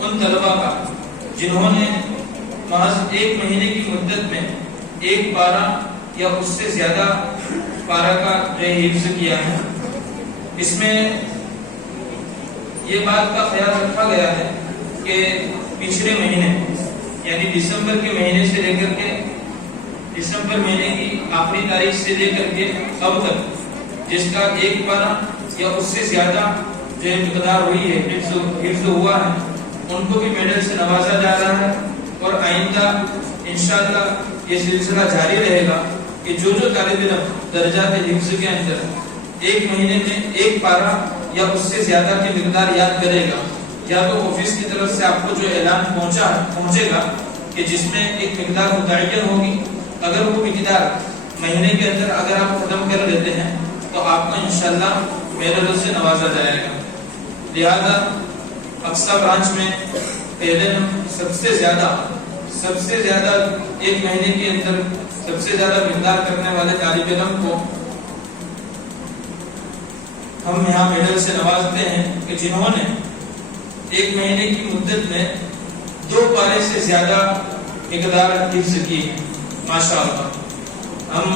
ان طلبہ کا جنہوں نے محض ایک مہینے کی مدت میں ایک پارہ یا اس سے زیادہ پارہ کا حفظ کیا ہے. اس میں یہ بات کا خیال رکھا گیا ہے کہ پچھلے مہینے یعنی دسمبر کے مہینے سے لے کر کے دسمبر مہینے کی آخری تاریخ سے لے کر کے اب تک جس کا ایک پارہ یا اس سے زیادہ جو مقدار ہوئی ہے حفظ ہوا ہے ان کو بھی میڈل سے نوازا جا رہا ہے. اور آئندہ انشاءاللہ یہ سلسلہ جاری رہے گا کہ جو طالب علم درجات حفظ کے اندر ایک مہینے میں ایک پارہ یا اس سے زیادہ کی مقدار یاد کرے گا یا تو آفس کی طرف سے آپ کو جو اعلان پہنچے گا کہ جس میں ایک مقدار متعین ہوگی. اگر وہ مقدار مہینے کے اندر اگر آپ ختم کر لیتے ہیں تو آپ کو انشاءاللہ میڈل سے نوازا جائے گا. لہذا اقصی برانچ میں پہلے سب سے زیادہ ایک مہینے کے اندر سب سے زیادہ مقدار کرنے والے طالب علم کو ہم یہاں میڈل سے نوازتے ہیں کہ جنہوں نے ایک مہینے کی مدت میں 2 پارے سے زیادہ مقدار حفظ کی ہے. ماشاءاللہ. ہم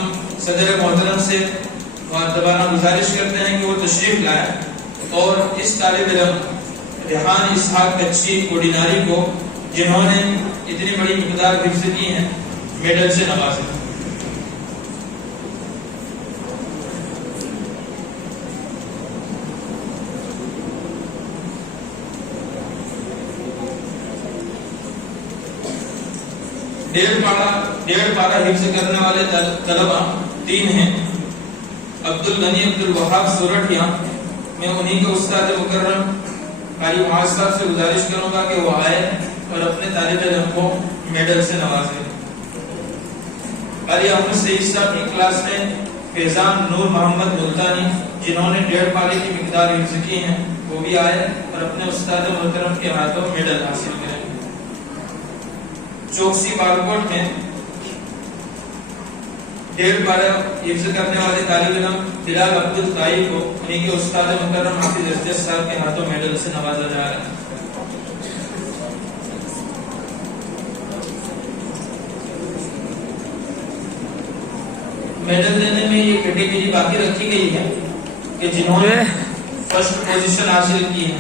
صدر محترم سے مؤدبانہ گزارش کرتے ہیں کہ وہ تشریف لائیں اور اس طالب علم ریحان اسحاق کچی کوڈیناری کو جنہوں نے اتنی بڑی مقدار حفظ کی ہیں میڈل سے نوازیں. ڈیڑھ پارہ حفظ کرنے والے طلبہ 3 ہیں. عبد الغنی عبد الوہاب سورٹیا. میں انہی کے استاد مکرم قاری معاذ صاحب سے گزارش کروں گا کہ وہ آئے اور اپنے طالب علم کو میڈل سے نوازے. قاری احمد سعید صاحب کی کلاس میں فیضان نور محمد ملتانی جنہوں نے 1.5 پارے کی مقدار حفظ کی ہیں وہ بھی آئے اور اپنے استاد محترم کے ہاتھوں میڈل حاصل کریں. چوکسی بالکوٹ میں 1.5 پارہ حفظ کرنے والے طالب علم بلال عبد الطائی کو انہی کے استاد مکرم حافظ ارشد صاحب کے ہاتھوں میڈل سے نوازا جا رہا ہے. میڈل دینے میں یہ کیٹیگری باقی رکھی گئی ہے کہ جنہوں نے فرسٹ پوزیشن حاصل کی ہے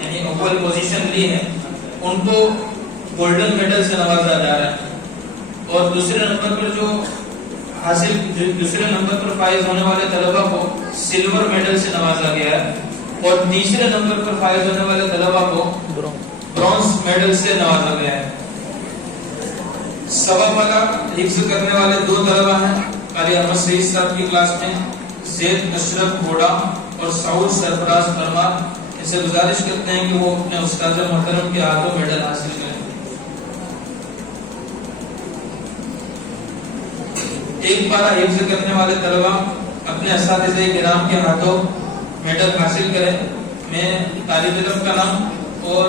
یعنی اول پوزیشن لی ہے ان کو گولڈن میڈل سے نوازا جا رہا ہے. اور دوسرے نمبر پر فائز ہونے والے طلبہ کو سلور میڈل سے نوازا گیا ہے. اور تیسرے نمبر پر فائز ہونے والے طلبہ کو برونز میڈل سے نوازا گیا ہے. 1.25 پارہ حفظ کرنے والے 2 طلبہ ہیں. قاری احمد سعید صاحب کی کلاس میں زید اشرف گھوڑا اور سعود سرفراز پرمار. ان سے گزارش کرتے ہیں کہ وہ اپنے استاد محترم کے ہاتھوں میڈل حاصل کریں. 1 پارہ حفظ کرنے والے طلبہ اپنے اساتذہ کرام کے ہاتھوں میڈل حاصل کریں. میں طالب علم کا نام اور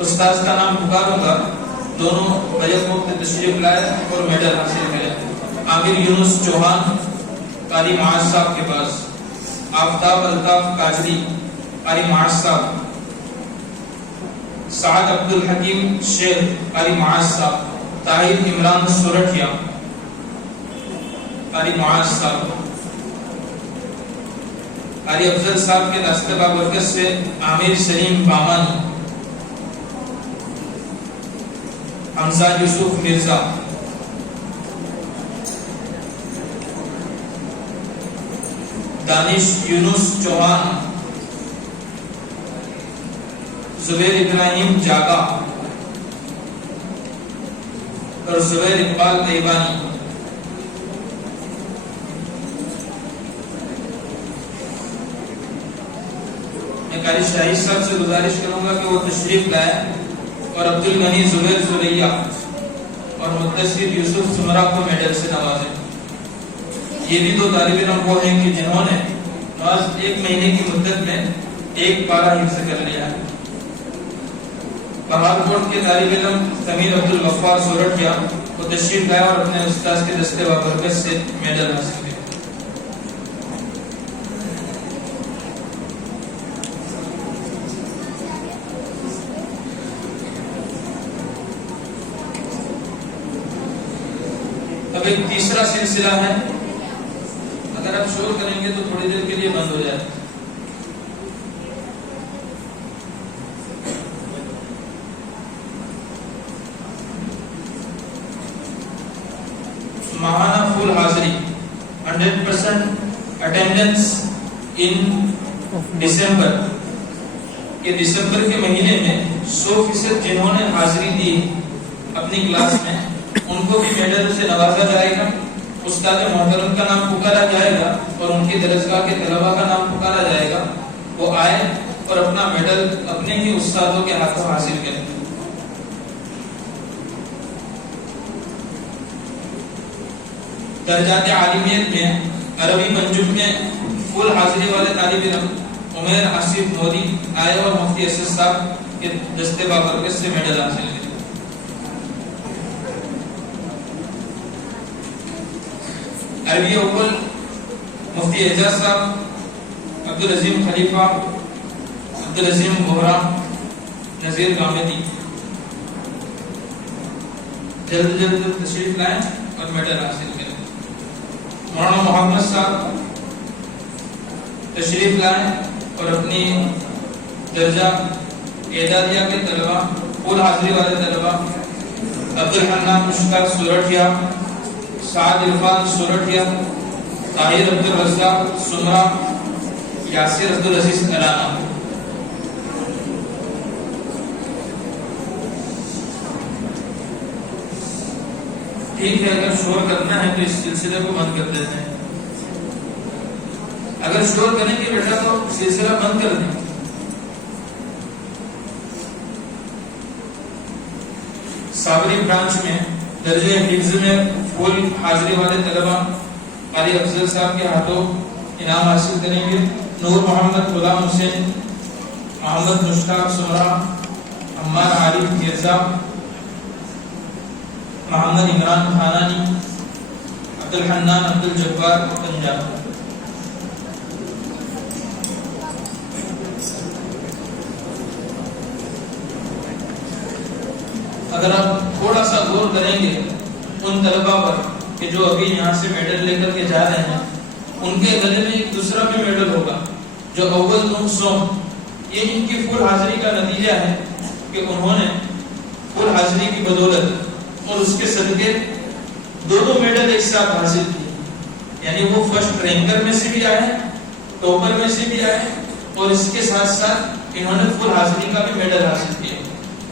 استاد کا نام پکاروں گا. دونوں بیک وقت تشریف لائے اور میڈل حاصل کریں. عامر یونس چوہان قاری معاذ صاحب کے پاس. آفتاب الطاف کاجری قاری معاذ صاحب، سعد عبد الحکیم شیخ قاری معاذ صاحب، طاہر عمران سورٹھیا قاری معاذ صاحب، قاری افضل صاحب کے راستہ بابرکت سے عامر سلیم بامانی، حمزہ یوسف مرزا، دانش یونس چوہان، زبیر ابراہیم جاگا اور زبیر اقبال ایوانی۔ میں قاری شاہد صاحب سے گزارش کروں گا کہ وہ تشریف لائے اور عبد الغنی زبیر زلیہ اور مدثر یوسف سمرہ کو میڈل سے نوازیں۔ یہ بھی دو طالب علم وہ ہیں کہ جنہوں نے محض 1 مہینے کی مدت میں 1 پارہ حفظ کر لیا ہے۔ بہاولپور کے طالب علم تمیر عبد الغفار سورٹھیا وہ تشریف لائے اور اپنے استاذ کے دستے بابرکت سے میڈل حاصل کیا۔ اب ایک تیسرا سلسلہ ہے، اگر آپ شور کریں گے تو تھوڑی دیر کے لیے بند ہو جائے۔ ماہانہ پھول حاضری 100% اٹینڈنس ان دسمبر، کہ دسمبر کے مہینے میں 100% جنہوں نے حاضری دی اپنی کلاس میں ان کو بھی میڈل سے نوازا جائے گا۔ استاد محترم کا نام پکارا جائے گا اور ان کی درسگاہ کے طلباء کا نام پکارا جائے گا، وہ آئے اور اپنا میڈل اپنے ہی استادوں کے ہاتھوں حاصل کریں۔ درجات عالمیت میں عربی منجم میں فل حاضری والے طالب علم عمیر آصف مودی آئے اور مفتی اسد صاحب کے دستے بابرکت سے میڈل حاصل کیا۔ عربی اول مفتی اعجاز صاحب، عبدالعظیم خلیفہ، عبدالعظیم بحرا، نذیر گامدی جلد جلد تشریف لائیں اور میڈل حاصل کریں۔ مولانا محمد صاحب تشریف لائیں اور اپنی درجہ اعدادیہ کے طلباء، فل حاضری والے طلباء عبدالحنان مشتاق سورٹھیا، سعد عرفان سورٹھیا، طاہر عبد الرزاق سمرہ، یاسر عبدالعزیز علامہ۔ ٹھیک ہے، اگر شور کرنا ہے تو اس سلسلے کو بند کر دیتے ہیں۔ اگر شور کریں گے بیٹا تو سلسلہ بند کر دیں۔ صابری برانچ میں درجہ حفظ میں فل حاضری والے طلباء قاری افضل صاحب کے ہاتھوں انعام حاصل کریں گے۔ نور محمد غلام حسین، محمد مشتاق سمرہ، عمار عارف مرزا، محمد عمران خانانی، عبدالحنان عبدالجبار پنجاب۔ اگر آپ تھوڑا سا غور کریں گے ان طلباء پر کہ جو ابھی یہاں سے میڈل لے کر کے جا رہے ہیں، ان کے گلے میں ایک دوسرا بھی میڈل ہوگا جو اول دوم سوم، یہ ان کی فل حاضری کا نتیجہ ہے کہ انہوں نے فل حاضری کی بدولت اور اس کے صدقے دونوں میڈل ایک ساتھ حاصل کیے، یعنی وہ فرسٹ رینکر میں سے بھی آئے، ٹاپر میں سے بھی آئے، اور اس کے ساتھ ساتھ انہوں نے فل حاضری کا بھی میڈل حاصل کیا۔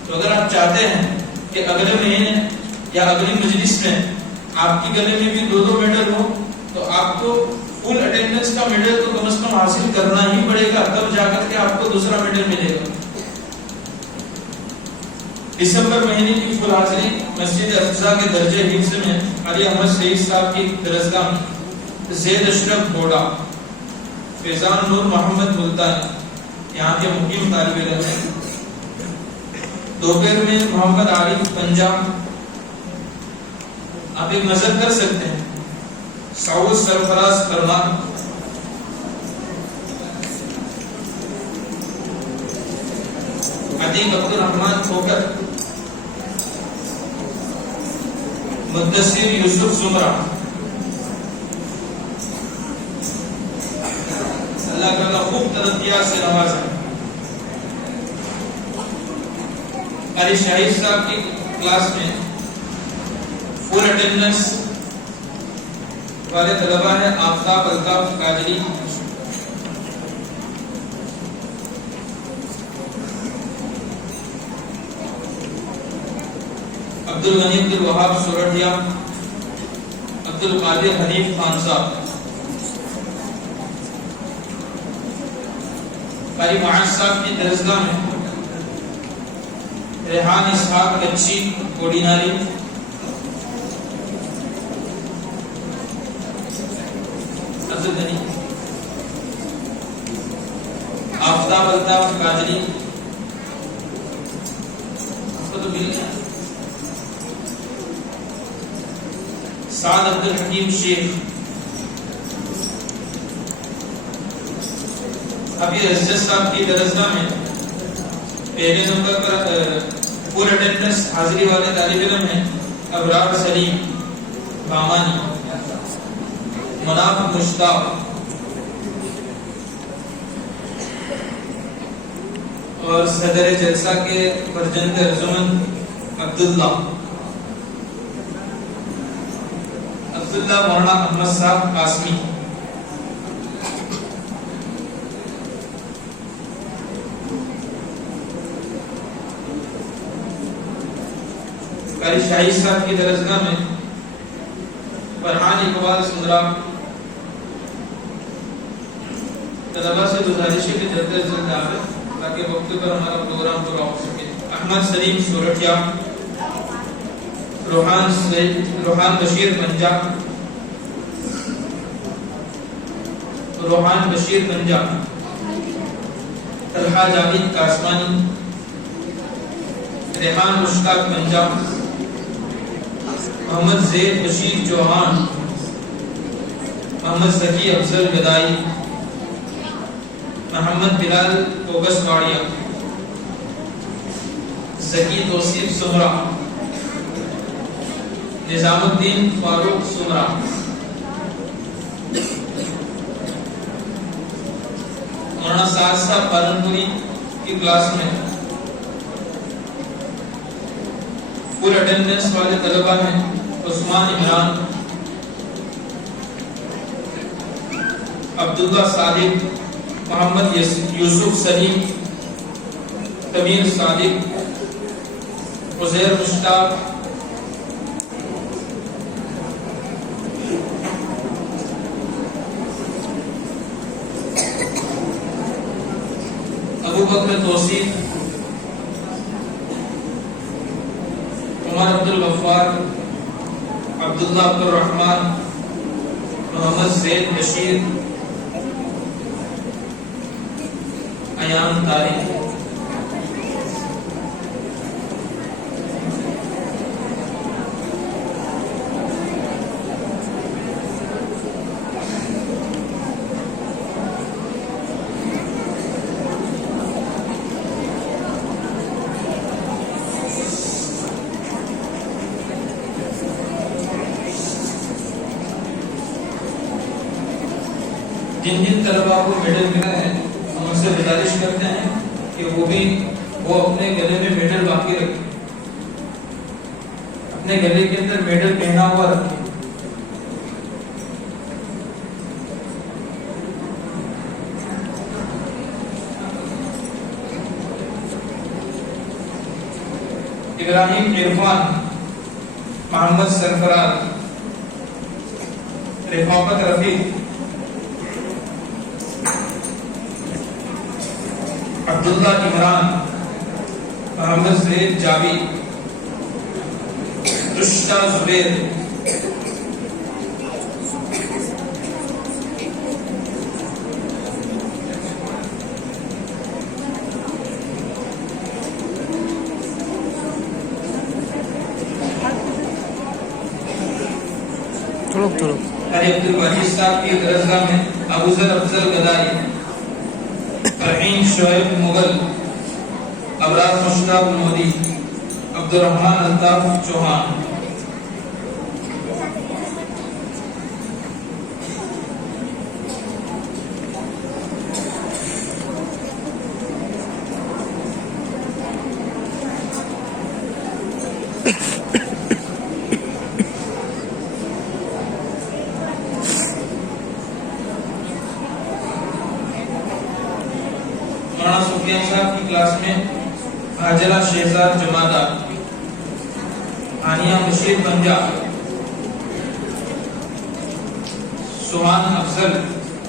تو اگر آپ چاہتے ہیں کہ اگلے مہینے یا اگلی مجلس میں آپ کی گلے میں بھی 2 میڈل ہو، تو آپ کو فل اٹینڈنس کا میڈل تو کم از کم حاصل کرنا ہی پڑے گا، تب جا کر کے آپ کو دوسرا میڈل ملے گا۔ دسمبر مہینے کی فل حاضری مسجد افضا کے درجہ حفظ میں علی احمد سعید صاحب کی درسگاہ میں زید اشرف بوڑا، فیضان نور محمد ملتانی یہاں کے مقیم طالب علم ہیں۔ دوپہر میں محمد عارف پنجاب، آپ ایک نظر کر سکتے ہیں، سعود سرفراز فرمان، عتیق عبد الرحمن کھوکر، مدثر یوسف زمرہ، اللہ تعالیٰ خوب ترقیات سے نوازے۔ قاری شاہد صاحب کی کلاس میں فل اٹینڈنس والے طلبہ ہیں آفتاب الطاف قادری، عبد الغنی عبد الوہاب سورٹیا، عبد القادر حنیف خان صاحب، قاری معاذ صاحب کی درسگاہ میں ریحان اسحاق کچی کوڑی نالی، عبد الغنی، آفتاب الطاف قادری، اس کو تو مل گیا، سعد عبد الحکیم شیخ، ابھی رجت صاحب کی درسگاہ میں پہلے نمبر پر فل اٹینڈنس حاضری والے طالب علم ہیں ابرار سلیم بامانی، مناف مشتاق اور صدر جلسہ کے پرجند ارجمند عبداللہ مولانا احمد صاحب قاسمی، قاری شاہد صاحب کی درسگاہ میں فرحان اقبال سندرا، طلبہ سے گزارش ہے کہ جلد از جلد آئے تاکہ وقت پر ہمارا پروگرام پورا ہو سکے۔ احمد سلیم سورٹیا، روحان بشیر پنجا، طلحہ جاوید کاسمانی، ریحان مشتاق پنجا، محمد زید بشیر چوہان، محمد ذکی افضل گدائی، محمد بلال کوبس واڑیا، ذکی توصیف سمرہ، نظام الدین فاروق سمرہ، مولانا سعد صاحب پالنپوری کی کلاس میں فل اٹینڈنس والے طلبہ ہیں عثمان عمران، عبداللہ صادق، محمد یوسف سلیم، تمیر صادق، عزیر مشتاق، ابو بکر توصیف، عمر عبد الغفار، عبداللہ عبد الرحمن، محمد زید بشیر، ایان طارق، جن جن طلباء کو میڈل ملا ہے ہم ان سے گزارش کرتے ہیں کہ وہ اپنے گلے میں میڈل باقی رکھیں، اپنے گلے کے اندر میڈل پہنا ہوا رکھیں۔ ابراہیم عرفان، محمد سرفراز، رفاقت رفیق، عبداللہ عمران، محمد زید جاوید، رشدہ زبیر، قاری عبد الواجد صاحب کی درسگاہ میں ابو ذر افضل گدائی، فرحین شعیب مغل، ابرار مشتاق مودی، عبدالرحمان الطاف چوہان۔ مولانا سفیان صاحب کی کلاس میں حاجرہ شہزاد جمادہ، ہانیہ بشیر پنجاب، سوہان افضل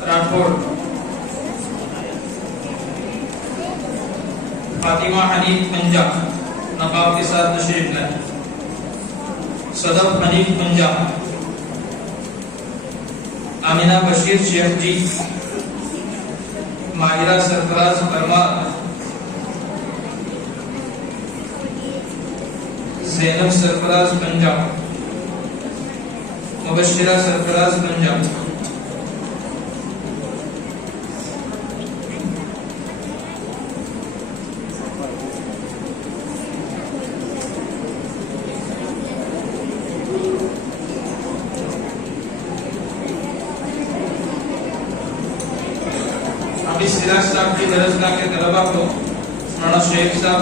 راٹھوڑ، فاطمہ حنیف پنجاب نقاب کے ساتھ تشریف لائیں، صدف حنیف پنجاب، آمینہ بشیر شیخ جی، ماہرہ سرفراز پرمار، زینب سرفراز پنجاب، مبشرہ سرفراز پنجاب۔ سراج صاحب کی درسگاہ کے طلبہ کو مولانا شیخ صاحب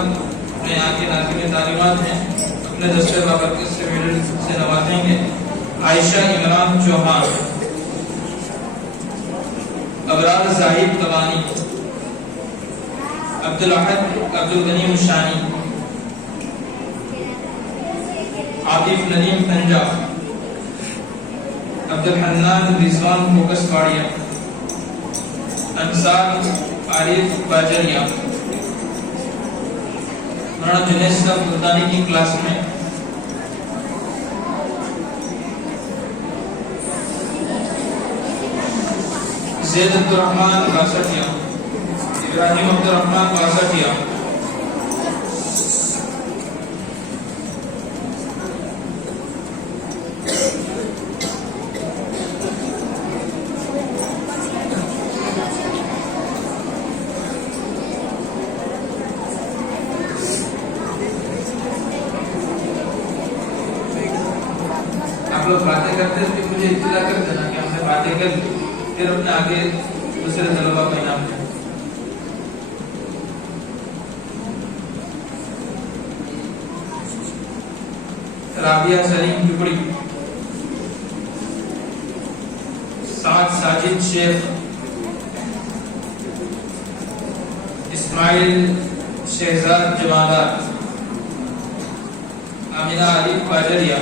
نے یہاں کے ناظرین تعلیمات ہیں اپنے دستے بابرکت سے میڈل سے نوازیں گے۔ عائشہ عمران چوہان، ابرار زاہد قبانی، عبدالاحد عبدالغنی مشانی، عاطف ندیم پنجاب، عبدالحنان رضوان فوکس واڑیا، انصار عارف باجریا۔ مولانا جنید صاحب ملتانی کی کلاس میں زید عبدالرحمن باسٹیا، ابراہیم عبدالرحمن باسٹیا، آپ لوگ باتیں کرتے ہیں تو مجھے اطلاع کر دینا کہ ہم نے باتیں کر لی، پھر اپنے آگے دوسرے طلباء کو انعام دیں۔ رابعہ سلیم ٹکڑی، سعد ساجد شیخ، اسماعیل شہزاد جمادار، آمینہ علی باجریا،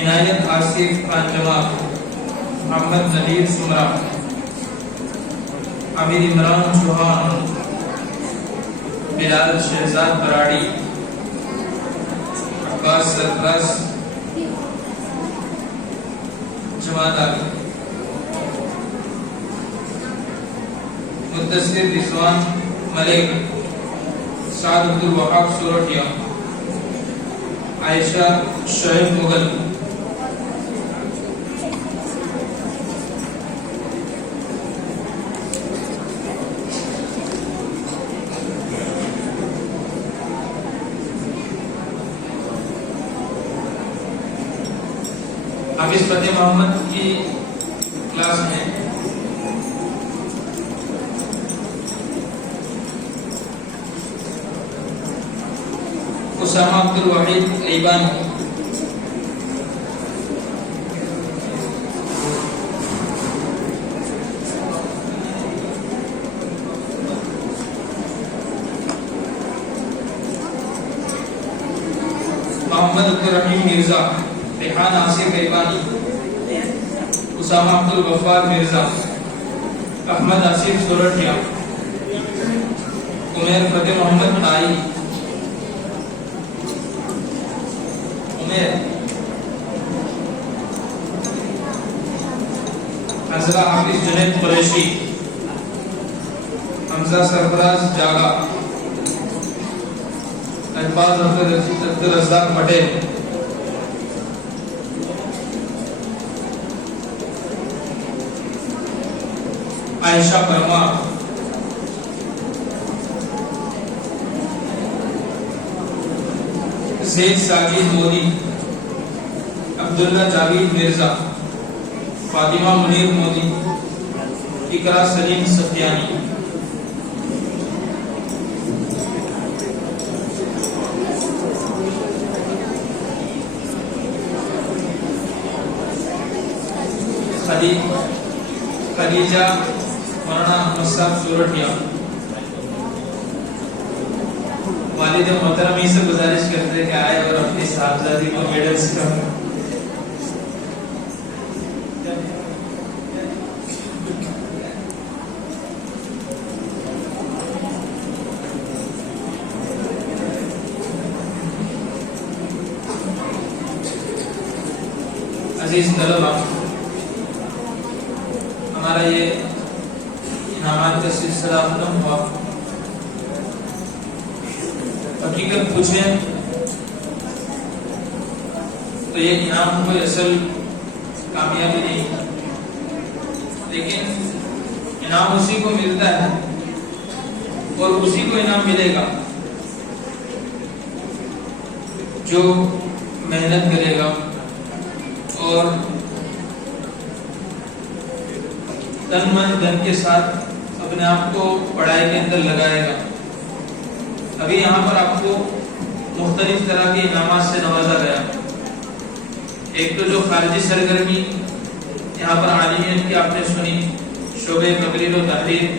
عنایت آصف خان جمال، محمد نذیر سمرا، امیر عمران چوہان، بلال شہزاد براڑی، عباس سرفراز جمادار، مدثر رضوان ملک، سعد عبدالوہاب سورٹیا، عائشہ شعیب مغل، حافظ فتح محمد کی کلاس میں اسامہ عبدالوحید ایبانی، محمد عبدالرحیم مرزا، ریحان آصف ایبانی، اسامہ عبدالغفار مرزا، احمد آصف سورٹیا، عمیر فتح محمد نائی، حضرہ حافظ جنید قریشی، حمزہ سرفراز جاگا، الفاظ عبدالرزاق پٹیل، عائشہ پرمار، زید ساجد مودی، عبداللہ جاوید مرزا، فاطمہ منیر مودی، اقرا سلیم ستیانی۔ خدیجہ مولانا احمد صاحب سورٹیا۔ والد محترم ہی سے گزارش کرتے کہ آئے اور اپنی صاحبزادی کو میڈلز کا عزیز طلبہ، ہمارا یہ انعامات کا سلسلہ ختم ہوا۔ حقیقت پوچھیں تو یہ انعام کوئی اصل کامیابی نہیں، لیکن انعام اسی کو ملتا ہے اور اسی کو انعام ملے گا جو محنت کرے گا اور تن من دھن کے ساتھ اپنے آپ کو پڑھائی کے اندر لگائے گا۔ ابھی یہاں پر آپ کو مختلف طرح کے انعامات سے نوازا گیا۔ ایک تو جو خارجی سرگرمی یہاں پر عالمیت کی آپ نے سنی، شعبہ تقریر و تحریر،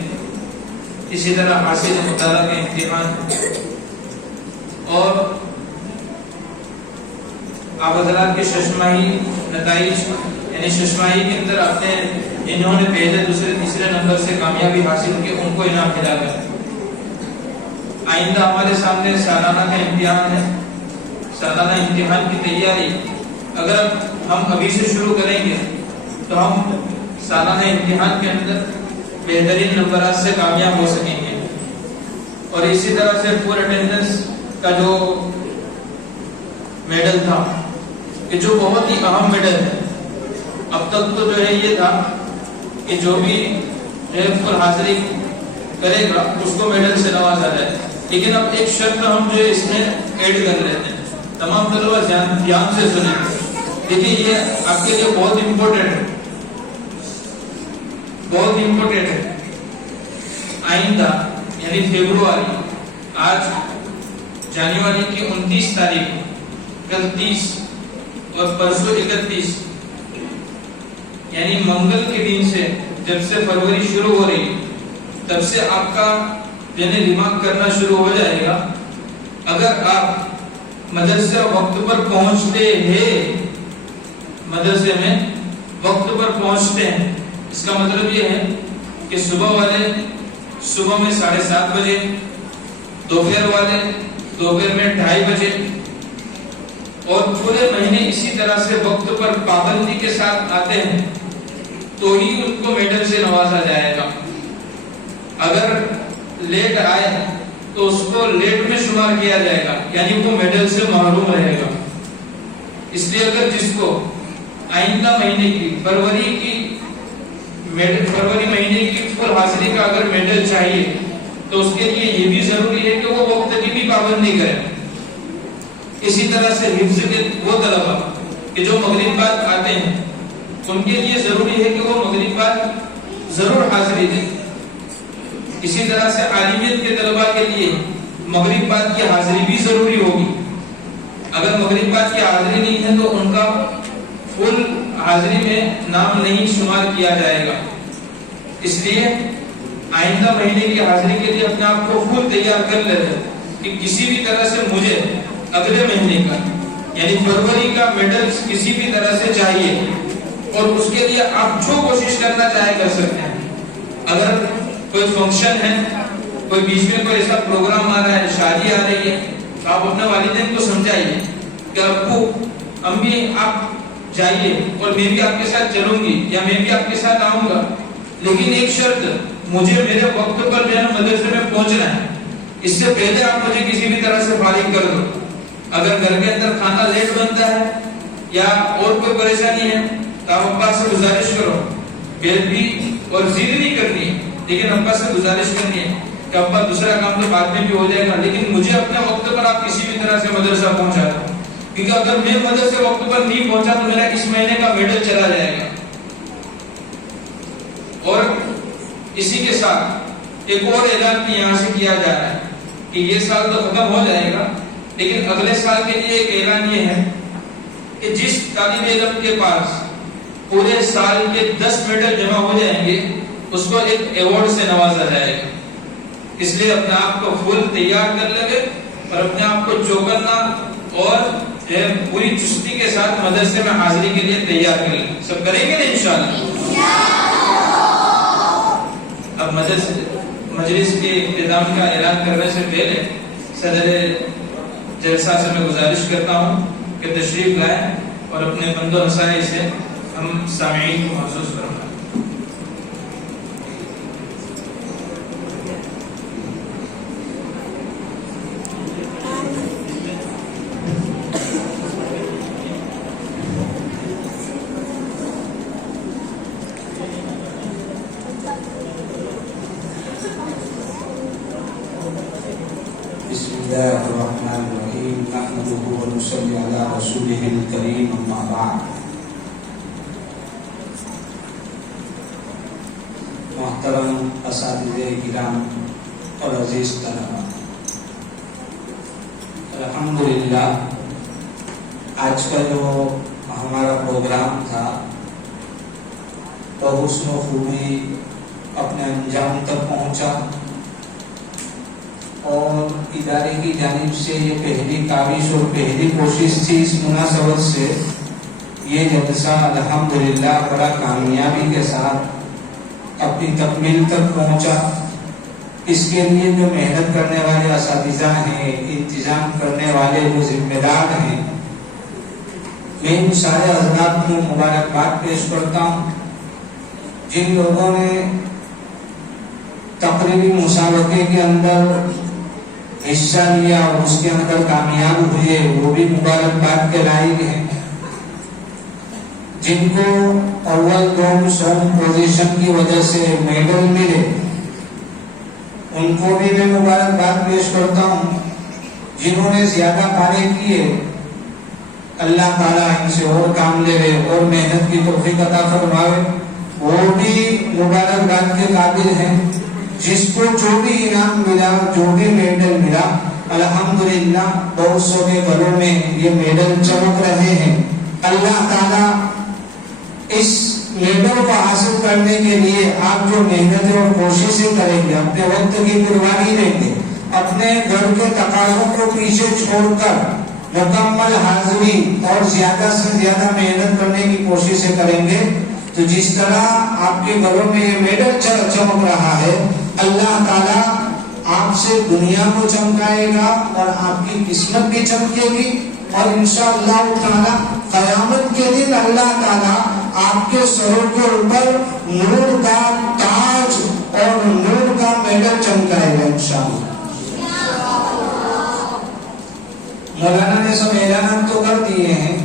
اسی طرح حاصل مطالعہ کے امتحان، اور آپ حضرات کے ششماہی نتائج، یعنی ششماہی کے اندر آپ نے انہوں نے پہلے دوسرے تیسرے نمبر سے کامیابی حاصل کی، ان کو انعام ملا گیا۔ آئندہ ہمارے سامنے سالانہ کا امتحان ہے۔ سالانہ امتحان کی تیاری اگر ہم ابھی سے شروع کریں گے تو ہم سالانہ امتحان کے اندر بہترین نمبرات سے کامیاب ہو سکیں گے۔ اور اسی طرح سے فل اٹینڈنس کا جو میڈل تھا، کہ جو بہت ہی اہم میڈل ہے، اب تک تو جو ہے یہ تھا کہ جو بھی فل حاضری کرے گا اس کو میڈل سے نوازا جائے، لیکن اب ایک شرط ہم جو اس میں ایڈ کر رہے ہیں۔ تمام طلبہ دھیان سے سنیں، دیکھیں یہ آپ کے لیے بہت امپورٹنٹ ہے، بہت امپورٹنٹ ہے۔ آئندہ یعنی فیبروری، آج جنوری کی 29 تاریخ، کل 30 اور پرسوں 31، یعنی منگل کے دن سے جب سے فروری شروع ہو رہی تب سے آپ کا یعنی دماغ کرنا شروع ہو جائے گا۔ اگر آپ مدرسہ وقت پر پہنچتے ہیں، مدرسے میں وقت پر پہنچتے ہیں، اس کا مطلب یہ ہے کہ صبح والے صبح میں 7:30 بجے، دوپہر والے دوپہر میں 2:30 بجے، اور پورے مہینے اسی طرح سے وقت پر پابندی کے ساتھ آتے ہیں تو ہی ان کو میڈل سے نوازا جائے گا۔ اگر لیٹ آئے تو اس کو لیٹ میں شمار کیا جائے گا، یعنی وہ میڈل سے محروم رہے گا۔ اس لیے اگر جس کو آئندہ مہینے کی فروری مہینے کی فل حاضری کا اگر میڈل چاہیے تو اس کے لیے یہ بھی ضروری ہے کہ وہ وقت کی بھی پابندی کرے۔ اسی طرح سے حفظ کے وہ طلبہ کہ جو مغرب بعد آتے ہیں ان کے لیے ضروری ہے کہ وہ مغرب بعد ضرور حاضری دیں۔ اسی طرح سے عالمیت کے طلبہ کے لیے مغرب بعد کی حاضری بھی ضروری ہوگی۔ اگر مغرب بعد کی حاضری نہیں ہے تو ان کا فل حاضری میں نام نہیں شمار کیا جائے گا۔ اس لیے آئندہ مہینے کی حاضری کے لیے اپنے آپ کو فل تیار کر لیتے کہ کسی بھی طرح سے مجھے اگلے مہینے کا یعنی فروری کا میڈل کسی بھی طرح سے چاہیے، اور اس کے لیے آپ جو کوشش کرنا چاہے کر سکتے ہیں۔ اگر کوئی فنکشن ہے، کوئی بیچ میں کوئی ایسا پروگرام آ رہا ہے، شادی آ رہی ہے، تو آپ اپنے والدین کو سمجھائیے کہ ابو امی آپ جائیے اور میں بھی آپ کے ساتھ چلوں گی یا میں بھی آپ کے ساتھ آؤں گا، لیکن ایک شرط، مجھے میرے وقت پر جو ہے مدرسے میں پہنچنا ہے، اس سے پہلے آپ مجھے کسی بھی طرح سے فارغ کر دو۔ اگر گھر کے اندر کھانا لیٹ بنتا ہے یا اور کوئی پریشانی ہے تو آپ ابا سے گزارش کرو، بے بھی اور ضد نہیں کرنی ہے، لیکن ابا سے گزارش کرنی ہے کہ ابا دوسرا کام تو بعد میں بھی ہو جائے گا، لیکن مجھے اپنے وقت پر آپ کسی بھی طرح سے مدرسہ پہنچا دوں، کیونکہ اگر میں مدرسے وقت پر نہیں پہنچا تو میرا اس مہینے کا میڈل چلا جائے گا۔ اور اسی کے ساتھ ایک اور اعلان بھی یہاں سے کیا جا رہا ہے کہ یہ سال تو ختم ہو جائے گا، لیکن اگلے سال کے لیے ایک اعلان یہ ہے کہ جس طالب علم کے پاس پورے سال کے 10 میڈل جمع ہو جائیں گے اس کو ایک ایوارڈ سے نوازا جائے گا۔ اس لیے اپنے آپ کو فل تیار کر لگے اور اپنے آپ کو چوکنا اور پوری چستی کے ساتھ مدرسے میں حاضری کے لیے تیار کر لیں۔ سب کریں گے نا انشاءاللہ؟ اب مجلس کے اختتام کا اعلان کرنے سے پہلے صدر جلسہ سے میں گزارش کرتا ہوں کہ تشریف لائیں اور اپنے بند و نسائی سے ہم سامعین کو محسوس کرائیں۔ بسم الله الرحمن الرحيم نحمده ونصلي على رسوله الكريم أما بعد محترم اساتذہ کرام اور عزیز طلباء، الحمدللہ آج کا جو ہمارا پروگرام تھا وہ حسن و خوبی اپنے انجام تک پہنچا، اور ادارے کی جانب سے یہ پہلی کاوش اور پہلی کوشش تھی۔ اس مناسبت سے یہ جلسہ الحمدللہ بڑا کامیابی کے ساتھ اپنی تکمیل تک پہنچا۔ اس کے لیے جو محنت کرنے والے اساتذہ ہیں، انتظام کرنے والے جو ذمہ دار ہیں، میں ان سارے حضرات کو مبارکباد پیش کرتا ہوں۔ جن لوگوں نے تقریبی مسابقے کے اندر حصہ لیا اور اس کے اندر کامیاب ہوئے، وہ بھی مبارکباد کے لائق ہیں۔ جن کو اول دوم سوم پوزیشن کی وجہ سے میڈل ملے ان کو بھی میں مبارکباد پیش کرتا ہوں۔ جنہوں نے زیادہ پارے کیے اللہ تعالیٰ ان سے اور کام لے اور محنت کی توفیق عطا فرمائے، وہ بھی مبارکباد کے قابل ہیں۔ جس کو جو بھی انعام ملا، جو بھی میڈل ملا، الحمدللہ بہت سو کے گھروں میں یہ میڈل چمک رہے ہیں۔ اللہ تعالیٰ اس میڈل کو حاصل کرنے کے لیے آپ جو محنتیں اور کوششیں کریں گے، اپنے وقت کی قربانی دیں گے، اپنے گھر کے تقاضوں کو پیچھے چھوڑ کر مکمل حاضری اور زیادہ سے زیادہ محنت کرنے کی کوششیں کریں گے، تو جس طرح آپ کے گھروں میں یہ میڈل چمک رہا ہے، اللہ تعالیٰ آپ سے دنیا کو چمکائے گا اور آپ کی قسمت بھی چمکے گی، اور انشاءاللہ تعالیٰ قیامت کے دن اللہ تعالیٰ آپ کے سروں کے اوپر نور کا تاج اور نور کا میڈل چمکائے گا انشاءاللہ۔ مولانا نے سب اعلانات تو کر دیے ہیں،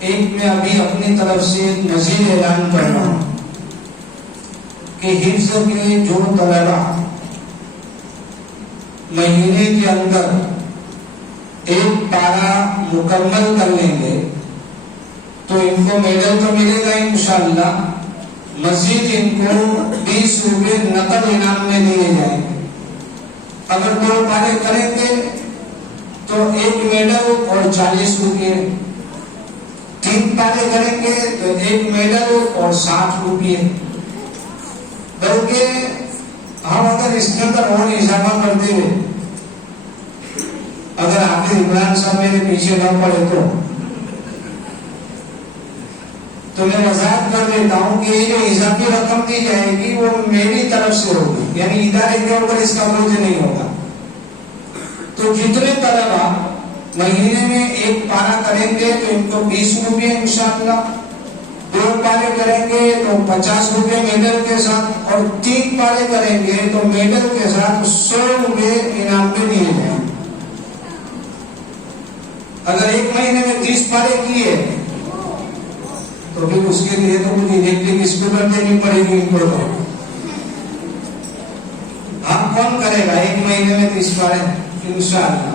ایک میں ابھی اپنی طرف سے ایک مزید اعلان کر رہا ہوں کہ حفظ کے جو طلباء مہینے کے اندر ایک پارا مکمل کر لیں گے تو ان کو میڈل تو ملے گا انشاءاللہ، مزید ان کو 20 روپے نقد انعام میں دیے جائیں گے۔ اگر 2 پارے کریں گے تو 1 میڈل اور 40 روپے، 3 پارے کریں گے تو 1 میڈل اور 60 روپے۔ بلکہ ہم اگر اس کے اندر اور اضافہ کرتے ہوئے، اگر حافظ عمران صاحب میرے پیچھے نہ پڑے تو میں وضاحت کر دیتا ہوں کہ یہ جو اضافی رقم دی جائے گی وہ میری طرف سے ہوگی، یعنی ادارے کے اوپر اس کا بوجھ نہیں ہوگا۔ تو جتنے طلباء مہینے میں 1 پارا کریں گے تو ان کو 20 روپے انشاءاللہ، 2 پارے کریں گے تو 50 روپے میڈل کے ساتھ، اور 3 پارے کریں گے تو میڈل کے ساتھ 100 روپے انعام میں دیے جائیں۔ اگر 1 مہینے میں 30 پارے کیے تو پھر اس کے لیے تو مجھے الیکٹرک اسکوٹر دینی پڑے گی ان کو۔ تو ہم کون کرے گا 1 مہینے میں 30 پارے انشاءاللہ؟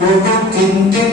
2-3